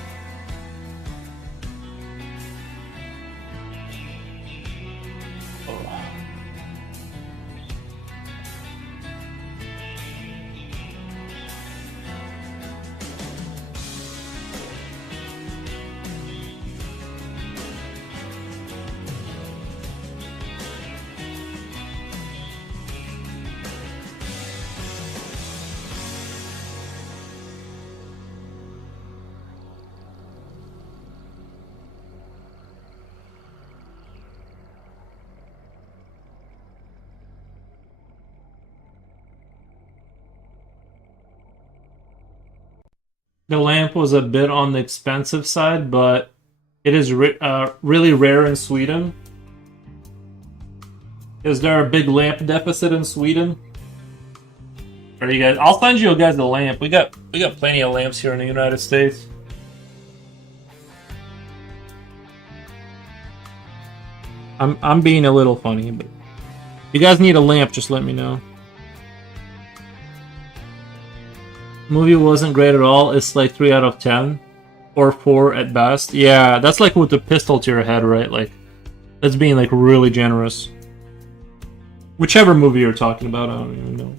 The lamp was a bit on the expensive side, but it is really rare in Sweden. Is there a big lamp deficit in Sweden? Are you guys? I'll send you guys the lamp. We got plenty of lamps here in the United States. I'm being a little funny, but if you guys need a lamp, just let me know. Movie wasn't great at all. It's like 3 out of 10 or 4 at best. Yeah, that's like with the pistol to your head, right? Like that's being like really generous. Whichever movie you're talking about, I don't even know.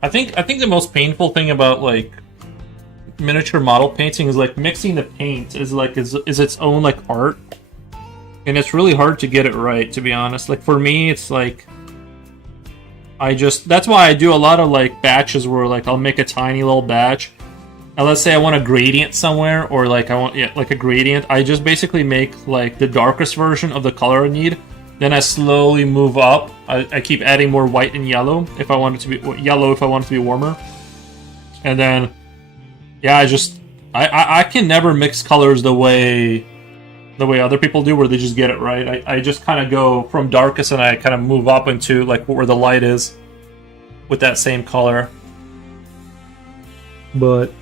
I think the most painful thing about like miniature model painting is like mixing the paint is its own like art, and it's really hard to get it right, to be honest. Like for me, it's like that's why I do a lot of like batches where like I'll make a tiny little batch, and let's say I want a gradient somewhere, or like I want like a gradient. I just basically make like the darkest version of the color I need, then I slowly move up. I keep adding more white and yellow if I want it to be yellow if I want it to be warmer, and then yeah, I can never mix colors the way other people do, where they just get it right. I just kind of go from darkest and I kind of move up into like where the light is with that same color. But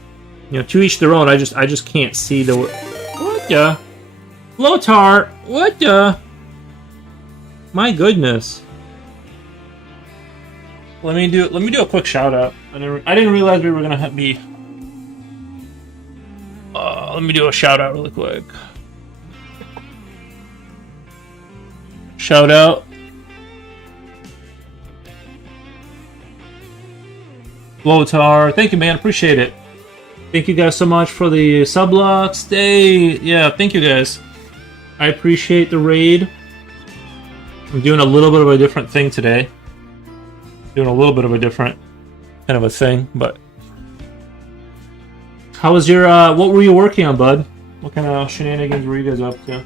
you know, to each their own. I just can't see the what the Lothar. What the? My goodness. Let me do a quick shout out. I didn't realize we were gonna be. Let me do a shout out really quick. Shout out. Lothar, thank you, man. Appreciate it. Thank you guys so much for the sublocks. Yeah, thank you guys. I appreciate the raid. I'm doing a little bit of a different thing today. Doing a little bit of a different kind of a thing, but. How was your, what were you working on, bud? What kind of shenanigans were you guys up to?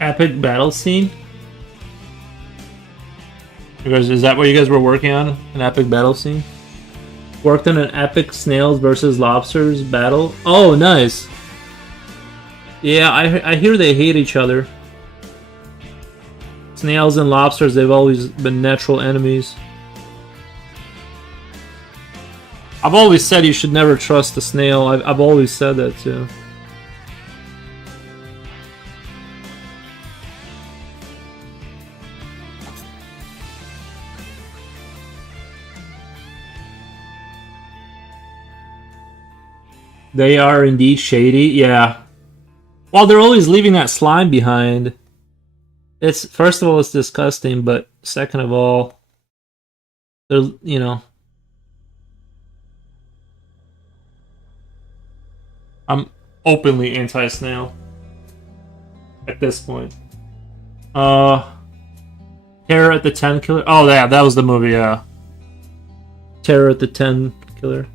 Epic battle scene? You guys, is that what you guys were working on? An epic battle scene? Worked on an epic snails versus lobsters battle? Oh, nice. Yeah, I hear they hate each other. Snails and lobsters, they've always been natural enemies. I've always said you should never trust a snail. I've always said that too. They are indeed shady, yeah. Well, they're always leaving that slime behind. It's first of all, it's disgusting, but second of all, they're I'm openly anti-snail at this point. Terror at the 10 Killer. Oh yeah, that was the movie. Yeah, Terror at the 10 Killer.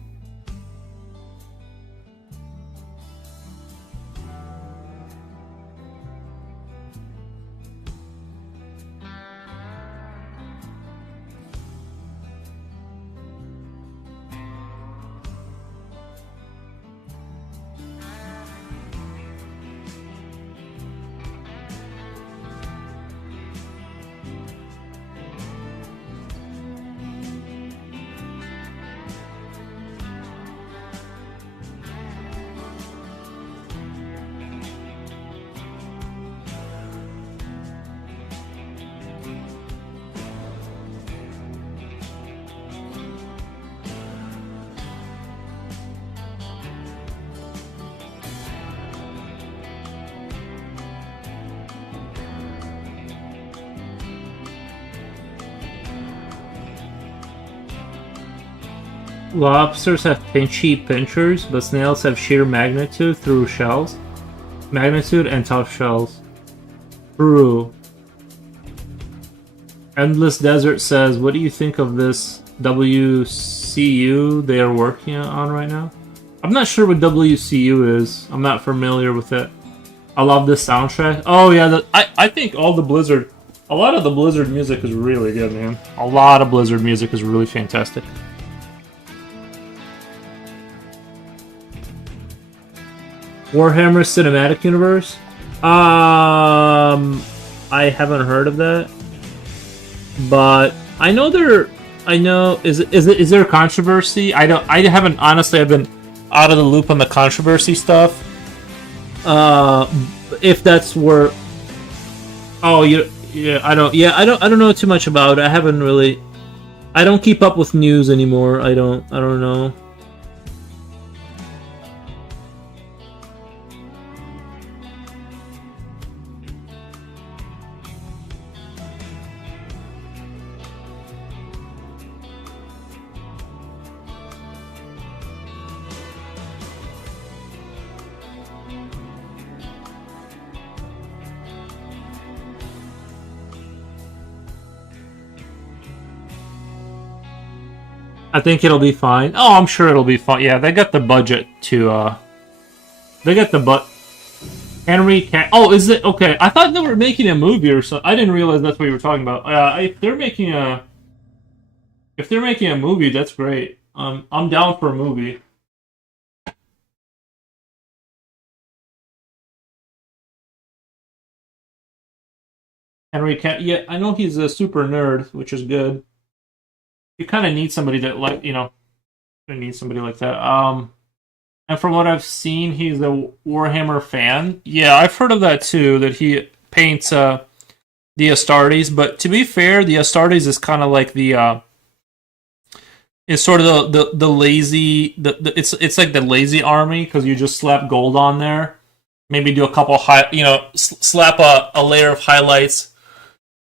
Lobsters have pinchy pinchers, but snails have sheer magnitude through shells. Magnitude and tough shells. True. Endless Desert says, what do you think of this WCU they are working on right now? I'm not sure what WCU is. I'm not familiar with it. I love this soundtrack. Oh yeah, I think all the Blizzard, a lot of the Blizzard music is really good, man. A lot of Blizzard music is really fantastic. Warhammer Cinematic Universe? I haven't heard of that. But I know is there a controversy? I haven't honestly, I've been out of the loop on the controversy stuff. If that's where I don't know too much about it. I don't keep up with news anymore. I don't know. I think it'll be fine. Oh, I'm sure it'll be fine. Yeah, they got the budget to, they got the Henry Can. Oh, is it okay? I thought they were making a movie or so. I didn't realize that's what you were talking about. If they're making a movie, that's great. I'm down for a movie. Henry Can. Yeah, I know he's a super nerd, which is good. You kind of need somebody that need somebody like that. And from what I've seen, he's a Warhammer fan. Yeah, I've heard of that too. That he paints the Astartes. But to be fair, the Astartes is kind of like the it's sort of the lazy it's like the lazy army because you just slap gold on there. Maybe do a couple slap a layer of highlights.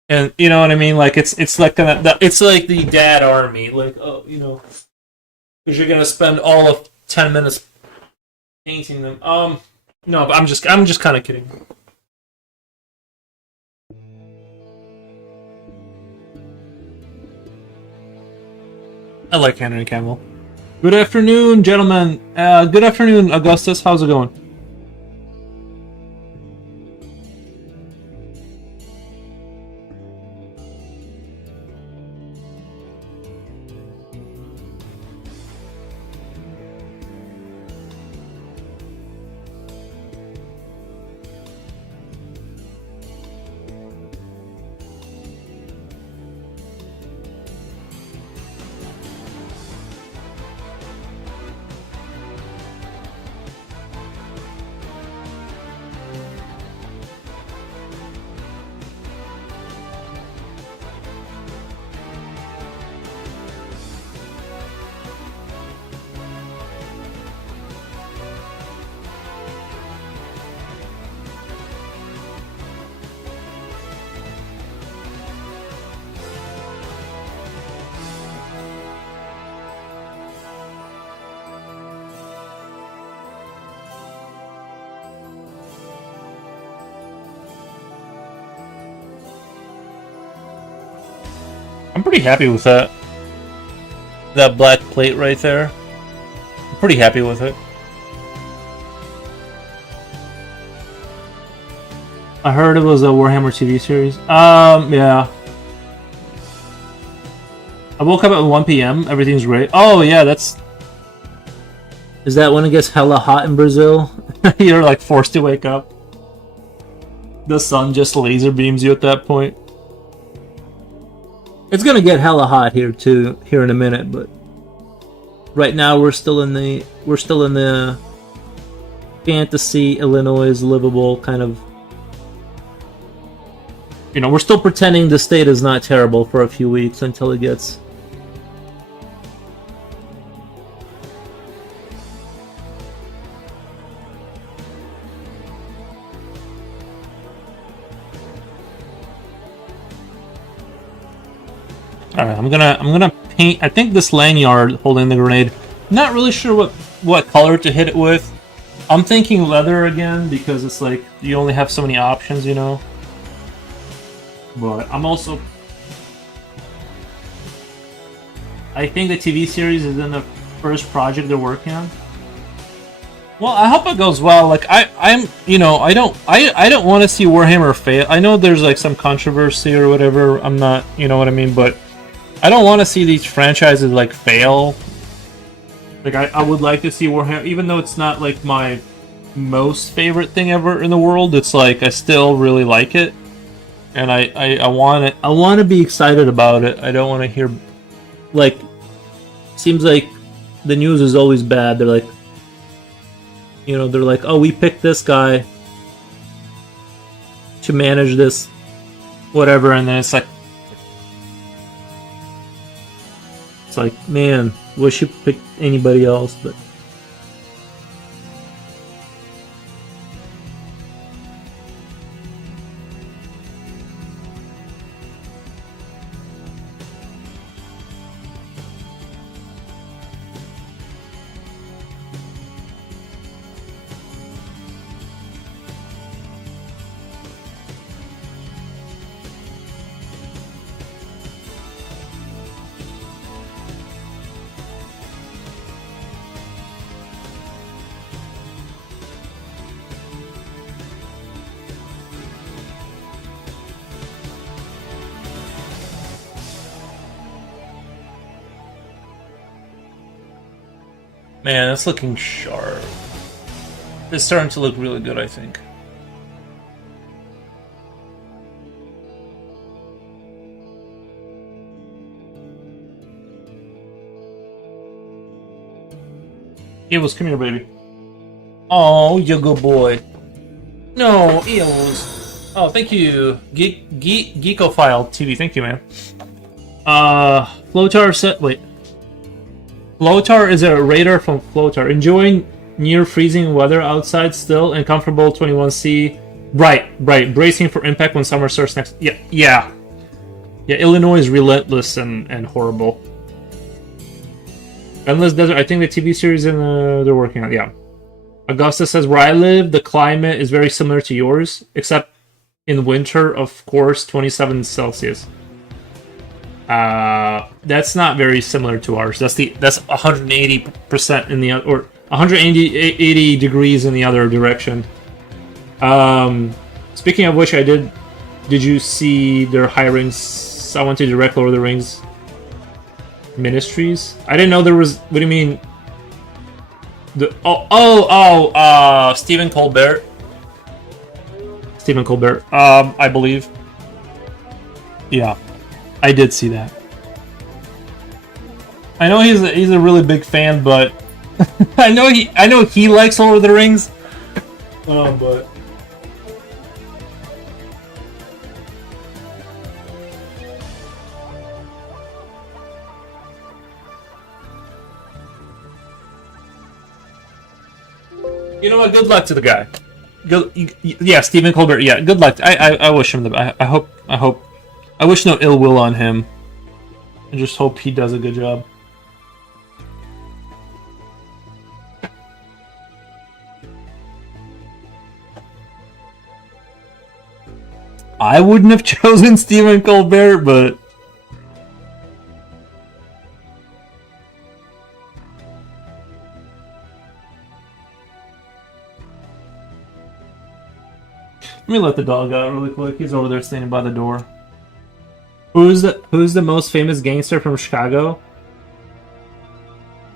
And you know what I mean? Like it's like it's like the dad army, like because you're gonna spend all of 10 minutes painting them. No, but I'm just kind of kidding. I like Henry Cavill. Good afternoon, gentlemen. Good afternoon, Augustus. How's it going? I'm pretty happy with that. That black plate right there. I'm pretty happy with it. I heard it was a WarHammer TV series. Yeah. I woke up at 1 p.m. Everything's great. Oh, yeah, that's... Is that when it gets hella hot in Brazil? You're, like, forced to wake up. The sun just laser beams you at that point. It's gonna get hella hot here, too, here in a minute, but... Right now, we're still in the fantasy, Illinois, livable kind of... You know, we're still pretending the state is not terrible for a few weeks until it gets... Alright, I'm gonna paint... I think this lanyard holding the grenade... Not really sure what color to hit it with. I'm thinking leather again, because it's like, you only have so many options, you know? But I'm also... I think the TV series is in the first project they're working on. Well, I hope it goes well. Like I'm, you know, I don't want to see Warhammer fail. I know there's like some controversy or whatever. I'm not, you know what I mean, but I don't want to see these franchises like fail. Like I would like to see Warhammer, even though it's not like my most favorite thing ever in the world. It's like I still really like it. And I want it. I want to be excited about it. I don't want to hear, like, seems like the news is always bad. They're like, you know, they're like, oh, we picked this guy to manage this, whatever, and then it's like, man, wish you picked anybody else, but. Man, that's looking sharp. It's starting to look really good, I think. Eels, come here, baby. Oh, you good boy. No, Eels. Oh, thank you. Geekophile TV, thank you, man. Flotar set... Wait. Flotar is a raider from Flotar. Enjoying near freezing weather outside still and comfortable 21C. Right. Bracing for impact when summer starts next. Yeah. Illinois is relentless and horrible. Endless Desert. I think the TV series they're working on. Yeah. Augusta says, where I live, the climate is very similar to yours, except in winter, of course, 27 Celsius. That's not very similar to ours. That's 180% in the or 180 degrees in the other direction. Speaking of which, did you see they're hiring someone to direct Lord of the Rings Ministries? I didn't know there was. What do you mean? Stephen Colbert. I believe. Yeah. I did see that. I know he's a really big fan, but I know he likes Lord of the Rings. But you know what? Good luck to the guy. Yeah, Stephen Colbert. Yeah, good luck. I wish him the. I wish no ill will on him. I just hope he does a good job. I wouldn't have chosen Stephen Colbert, but Let me let the dog out really quick. He's over there standing by the door. Who's the most famous gangster from Chicago?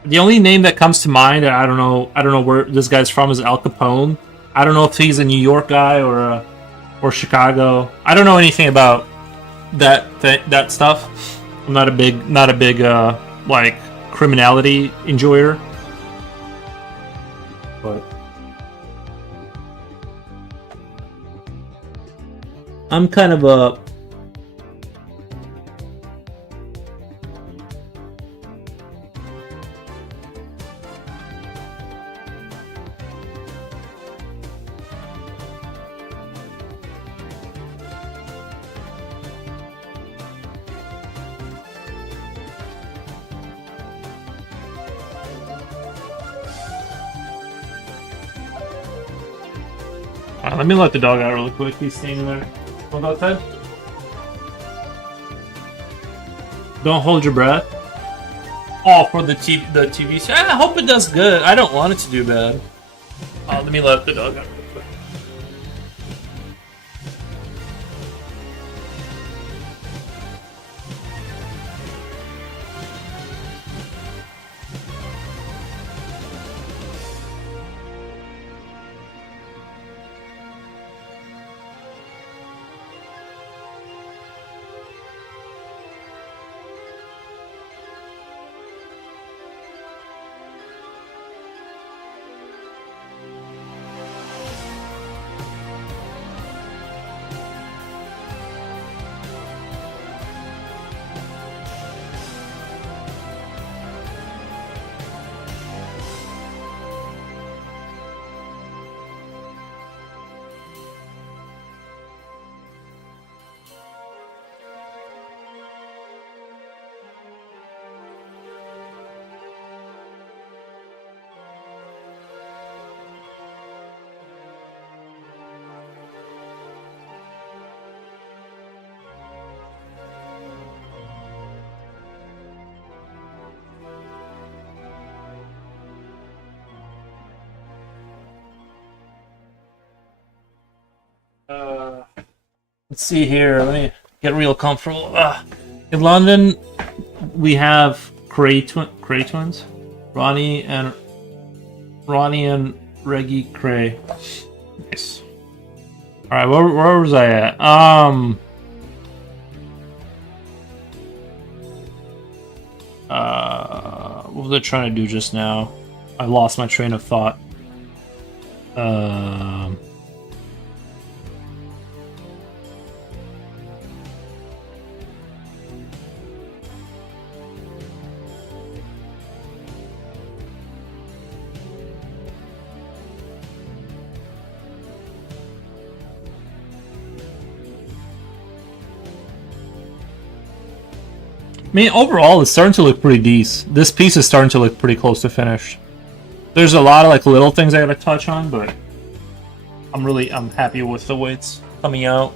The only name that comes to mind, I don't know where this guy's from, is Al Capone. I don't know if he's a New York guy or Chicago. I don't know anything about that stuff. I'm not a big like criminality enjoyer. But I'm kind of a let me let the dog out really quick. He's standing there. What about that? Don't hold your breath. Oh, for the TV show. I hope it does good. I don't want it to do bad. Let me let the dog out real quick. Let's see here. Let me get real comfortable. In London, we have Cray twins, Ronnie and Reggie Cray. Nice. All right, where was I at? What was I trying to do just now? I lost my train of thought. I mean, overall, it's starting to look pretty decent. This piece is starting to look pretty close to finished. There's a lot of like little things I gotta touch on, but I'm happy with the way it's coming out.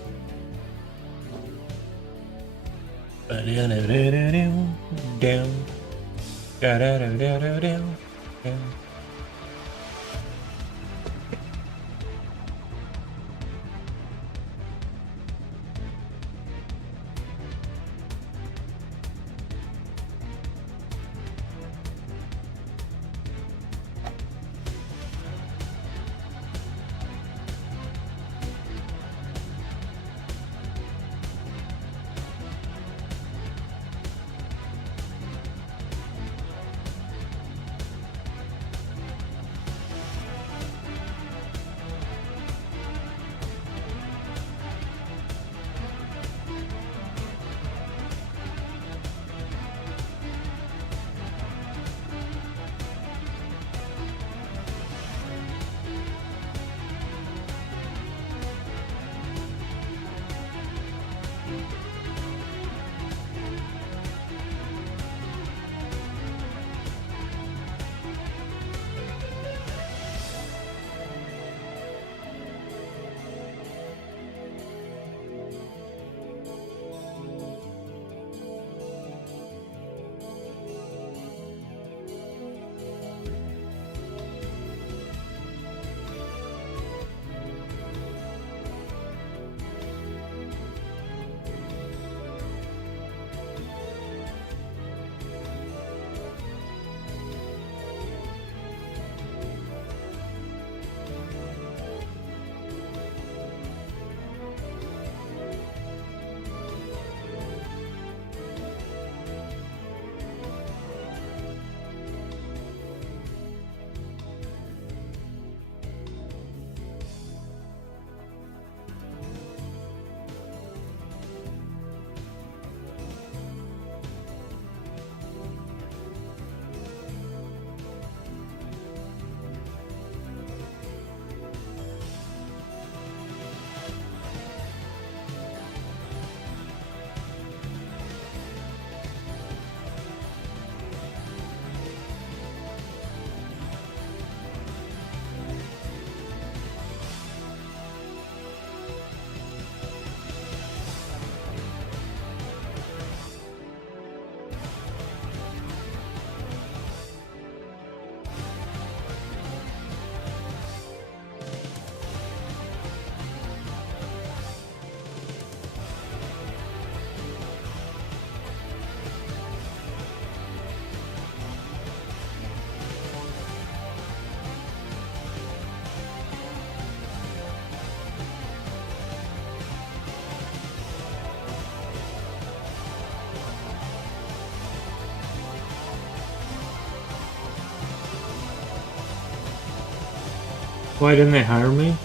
Why didn't they hire me?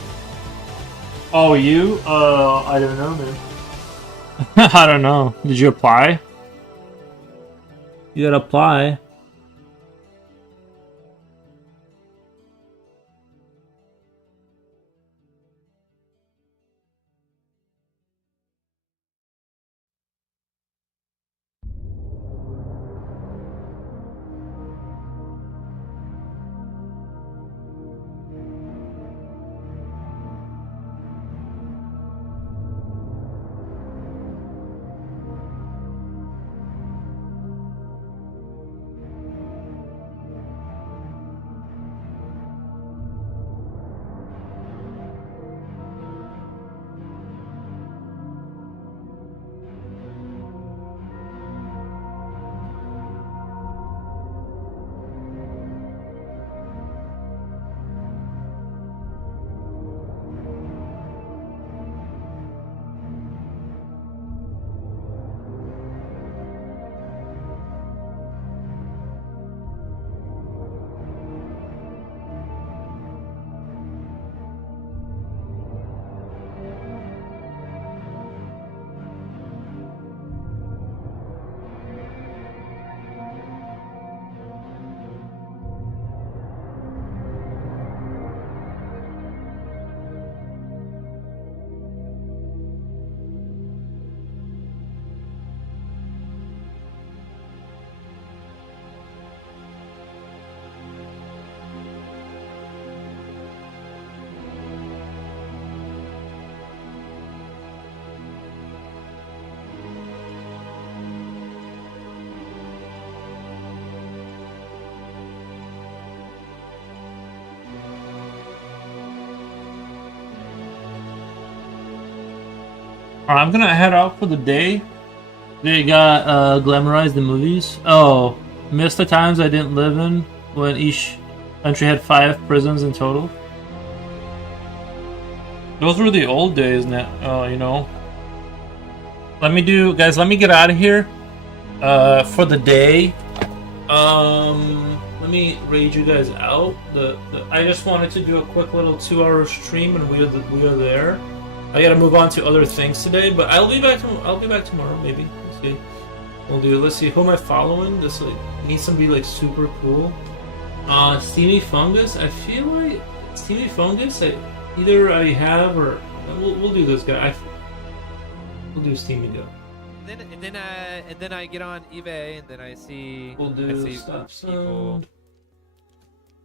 Oh, you? I don't know, man. I don't know. Did you apply? You gotta apply. Alright, I'm gonna head out for the day. They got glamorized the movies. Oh, missed the times I didn't live in when each country had 5 prisons in total. Those were the old days now, you know. Let me get out of here for the day. Let me raid you guys out. I just wanted to do a quick little 2-hour stream, and we are there. I gotta move on to other things today, but I'll be back tomorrow, maybe. Let's see. Let's see, who am I following? This needs to be like super cool. Steamy Fungus. I feel like Steamy Fungus. Either I have or we'll do this guy. We'll do Steamy Go. And then I get on eBay and then I see. We'll do stuff. People.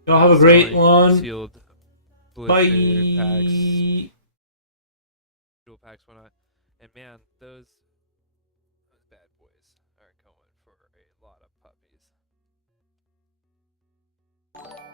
Y'all have a great one. Sealed Bye. Packs. Packs, whatnot. And man, those bad boys are going for a lot of puppies.